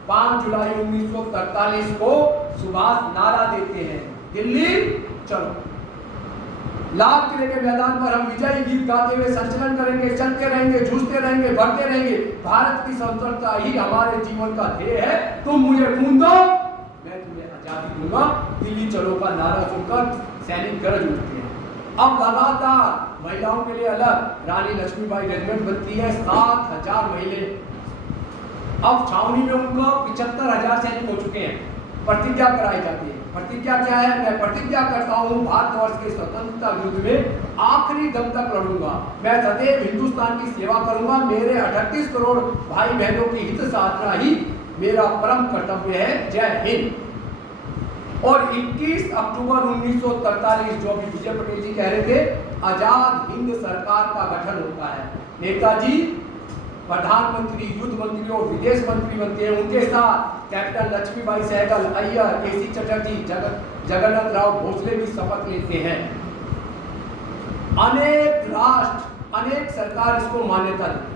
5 जुलाई 1943 को सुभाष नारा देते हैं, दिल्ली चलो। लाल किले के मैदान पर हम विजयी गीत गाते हुए संचलन करेंगे, चलते रहेंगे, जूझते रहेंगे, बढ़ते रहेंगे। भारत की स्वतंत्रता ही हमारे जीवन का ध्येय है। तुम मुझे खून दो, मैं तुम्हें आजादी दूंगा। दिल्ली चलो का नारा सुनकर सैनिक गरज उठते हैं। अब लगातार महिलाओं के लिए अलग रानी लक्ष्मीबाई रेजिमेंट बनती है, 7,000 महिलाएं। अब छावनी में उनको 75,000 सैनिक हो चुके हैं। प्रतिज्ञा कराई जाती है। प्रतिज्ञा क्या है? मैं प्रतिज्ञा करता हूँ भारतवर्ष के स्वतंत्रता युद्ध में आखिरी दम तक लड़ूंगा। मैं सदैव हिंदुस्तान की सेवा करूंगा। मेरे 38 करोड़ भाई बहनों की हित साधना ही मेरा परम कर्तव्य है। जय हिंद। और 21 अक्टूबर 1943, जो अभी विजय पटेल जी कह रहे थे, आजाद हिंद सरकार का गठन होता है। नेताजी प्रधानमंत्री, युद्ध मंत्री और विदेश मंत्री बनते हैं। उनके साथ कैप्टन लक्ष्मीबाई सहगल, अय्यर, केसी चटर्जी, जगन्नाथ राव भोसले भी शपथ लेते हैं। अनेक राष्ट्र, अनेक सरकार इसको मान्यता देते हैं।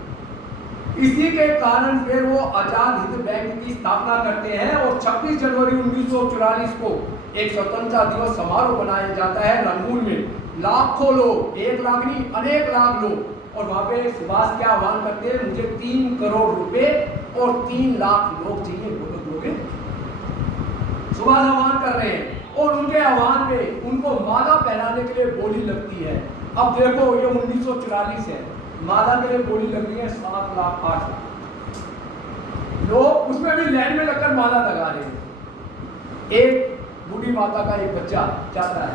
इसी के कारण फिर वो आजाद हिंद बैंक की स्थापना करते हैं और 26 जनवरी 1944 को एक स्वतंत्रता दिवस समारोह मनाया जाता है रंगून में। लाखों लोग, 1 लाख नहीं अनेक लाख लोग। और वहां पे सुभाष क्या आह्वान करते हैं? मुझे 3 करोड़ रुपए और 3 लाख लोग चाहिए, बोलो दोगे? सुभाष आह्वान कर रहे हैं और उनके आह्वान पे उनको माला पहनाने के लिए बोली लगती है। अब देखो, ये 1944 है, माला के लिए बोली लग रही है 7 लाख 8 लाख लोग, उसमें भी लाइन में लगकर माला लगा रहे हैं। एक बूढ़ी माता का एक बच्चा चाहता है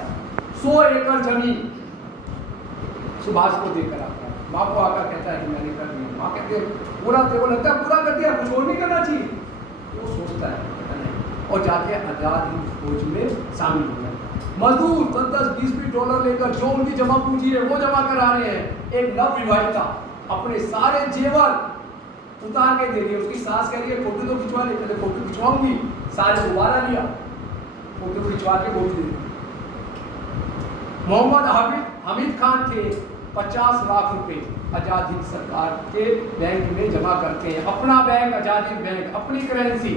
100 एकड़ जमीन सुभाष को देकर आता है। माँ को आकर कहता है कि मैंने कर दिया। माँ कहते हैं पूरा तेरे लगता है पूरा कर दिया, कुछ और नहीं करना चाहिए। वो सोचता है और जाके आजाद हिंद फौज में शामिल हो जाता है। मजदूर 10-20 डॉलर लेकर जो उनकी जमा पूंजी है वो जमा करा रहे हैं। एक नव विवाहिता अपने सारे जेवर उतार के दे दिए। उसकी सास कह रही है फोटो तो खिंचवा ले। पहले फोटो खिंचवाऊंगी, सारे दोबारा लिया, फोटो खिंचवा के वो भी दे। मोहम्मद हमीद खान थे, 50 लाख रुपए आजाद हिंद सरकार के बैंक में जमा करते हैं। अपना बैंक, आजाद हिंद बैंक, अपनी करेंसी।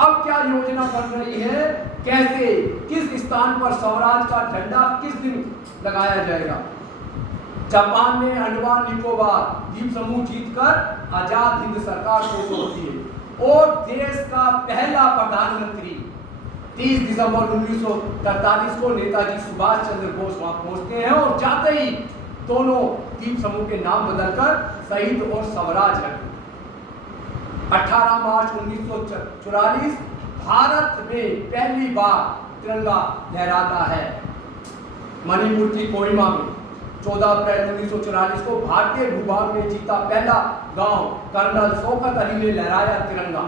अब क्या योजना बन रही है, कैसे किस स्थान पर स्वराज का झंडा किस दिन लगाया जाएगा। जापान ने अंडमान निकोबार द्वीप समूह जीतकर आजाद हिंद सरकार को तोड़ती है और देश का पहला प्रधानमंत्री 30 दिसंबर 1943 को नेताजी सुभाष चंद्र बोस वहां पहुंचते हैं और जाते ही दोनों द्वीप समूह के नाम बदलकर शहीद और स्वराज रखते। 18 मार्च 1944 भारत में पहली बार तिरंगा लहराता है। मणिपुर की कोहिमा में 14 अप्रैल 1944 को भारतीय भूभाग में जीता पहला गांव कर्नल शौकत अली ने लहराया तिरंगा।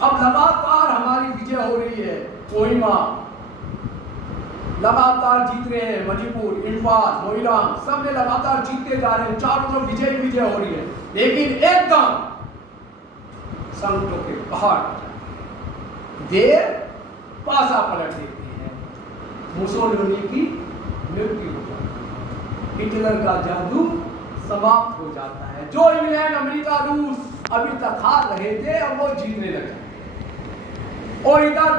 अब लगातार हमारी विजय हो रही है। कोहिमा लगातार जीत रहे हैं, मणिपुर, इम्फाल, मोइरांग सब में लगातार जीतते जा रहे हैं, चारों तरफ विजय विजय हो रही है। लेकिन एकदम संकटों के पहाड़ देर पासा पलट देते हैं। मुसोलिनी की मृत्यु हो जाती है, हिटलर का जादू समाप्त हो जाता है। जो इंग्लैंड, अमेरिका, रूस अभी तक हार रहे थे, अब वो जीतने लगे। और इधर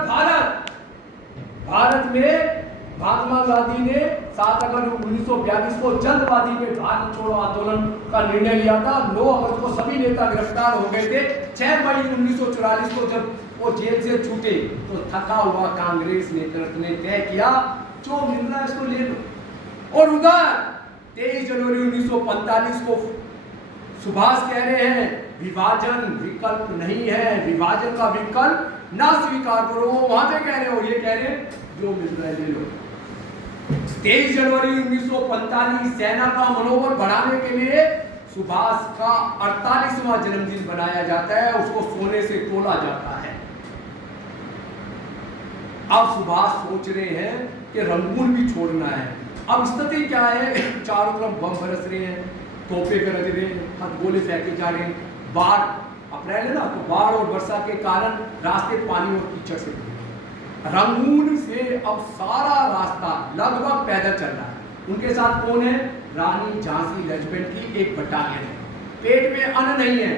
भारत में महात्मा गांधी ने 7 अगस्त 1942 को जल्दबाजी में भारत छोड़ो आंदोलन का निर्णय लिया था। 9 अगस्त को सभी नेता गिरफ्तार हो गए थे। 6 मई 1944 को जब वो जेल से छूटे तो थका हुआ कांग्रेस नेतृत्व ने तय किया जो मिल रहा है इसको ले लो। और उधर 23 जनवरी 1945 को सुभाष कह रहे हैं विभाजन विकल्प नहीं है, विभाजन का विकल्प ना स्वीकार करो। वहां से कह रहे हो, ये कह रहे हैं जो मिल रहा है ले लो। 23 जनवरी 1945 सेना का मनोबल बढ़ाने के लिए सुभाष का 48वां जन्मदिन बनाया जाता है, उसको सोने से तोला जाता है। अब सुभाष सोच रहे हैं कि रंगून भी छोड़ना है। अब स्थिति क्या है, चारों तरफ बम बरस रहे हैं, तोपे गरज रहे हैं, हथगोले फेंके जा रहे हैं। बाढ़, अप्रैल है ना, तो बाढ़ और वर्षा के कारण रास्ते पानी और कीचड़ से भरे। रंगून से अब सारा रास्ता लगभग पैदल चल रहा है। उनके साथ कौन है? रानी झांसी रेजिमेंट की एक बटालियन है। पेट में अन्न नहीं है,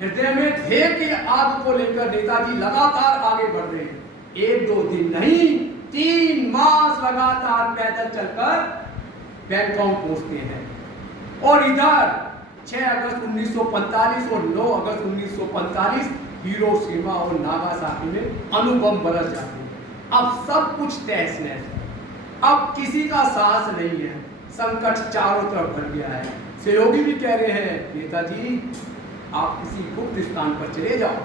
हृदय में ध्येय की आग को लेकर नेताजी लगातार आगे बढ़ रहे हैं। 1-2 दिन नहीं, 3 मास लगातार पैदल चलकर बैंकॉक पहुंचते हैं। और इधर 6 अगस्त 1945 और 9 अगस्त 1945 हिरोशिमा और नागासाकी में अणुबम बरस जाते हैं। अब सब कुछ तहस नहस है, अब किसी का साहस नहीं है, संकट चारों तरफ भर गया है। सहयोगी भी कह रहे हैं नेताजी आप किसी गुप्त स्थान पर चले जाओ,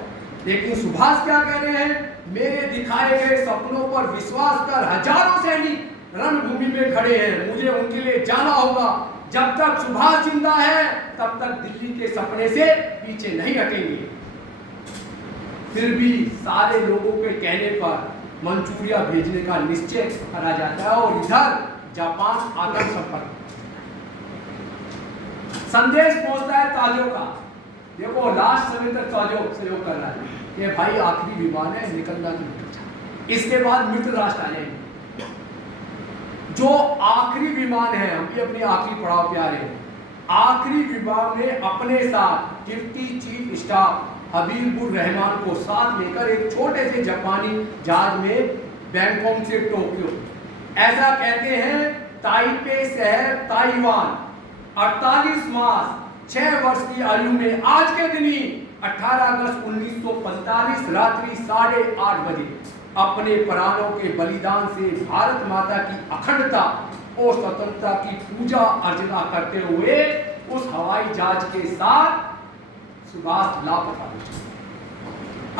लेकिन सुभाष क्या कह रहे हैं? मेरे दिखाए गए सपनों पर विश्वास कर हजारों सैनिक रणभूमि में खड़े हैं, मुझे उनके लिए जाना होगा। जब तक सुभाष जिंदा है तब तक दिल्ली के सपने से पीछे नहीं हटेंगे। फिर भी सारे लोगों के कहने पर मंचूरिया भेजने का निश्चय करा जाता है। और इधर जापान आकर संपर्क, संदेश पहुंचता है ताजो का। देखो लास्ट समय तक ताजो सहयोग कर रहा है, ये भाई आखिरी विमान है, निकलना की निकल। इसके बाद मित्र राष्ट्र आ जाएंगे। जो आखिरी विमान है, हम भी अपनी आखिरी पड़ाव पे आ रहे हैं। आखिरी विमान में अपने साथ deputy chief staff Habibur Rahman को साथ लेकर एक छोटे से जापानी जहाज में बैंकॉक से टोक्यो, ऐसा कहते हैं ताइपे शहर ताइवान 48 मास 6 वर्ष की आयु में आज के दिन ही 18 अगस्त 1945 रात्रि 8:30 बजे अपने प्राणों के बलिदान से भारत माता की अखंडता और स्वतंत्रता की पूजा अर्चना करते हुए उस हवाई जहाज के साथ सुभाष लापता।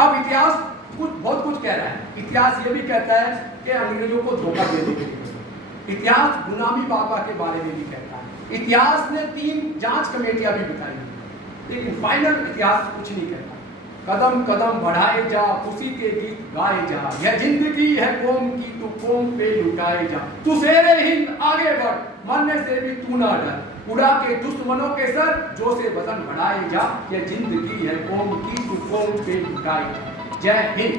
अब इतिहास बहुत कुछ कह रहा है। इतिहास ये भी कहता है कि अंग्रेजों को धोखा देने के लिए। इतिहास गुलामी बाबा के बारे में भी कहता है। इतिहास ने 3 जांच कमेटियां भी बताई, लेकिन फाइनल इतिहास कुछ नहीं कहता। कदम कदम बढ़ाए जा, खुशी के गीत गाए जा, यह जिंदगी है कौम की, तू कौम पे लुटाए जा, तू शेरे हिंद आगे बढ़, मरने से भी तू ना डर, उड़ा के दुश्मनों के सर, जो से वतन बढ़ाए जा, यह जिंदगी है कौम की, तू कौम पे लुटाए जा। जय हिंद।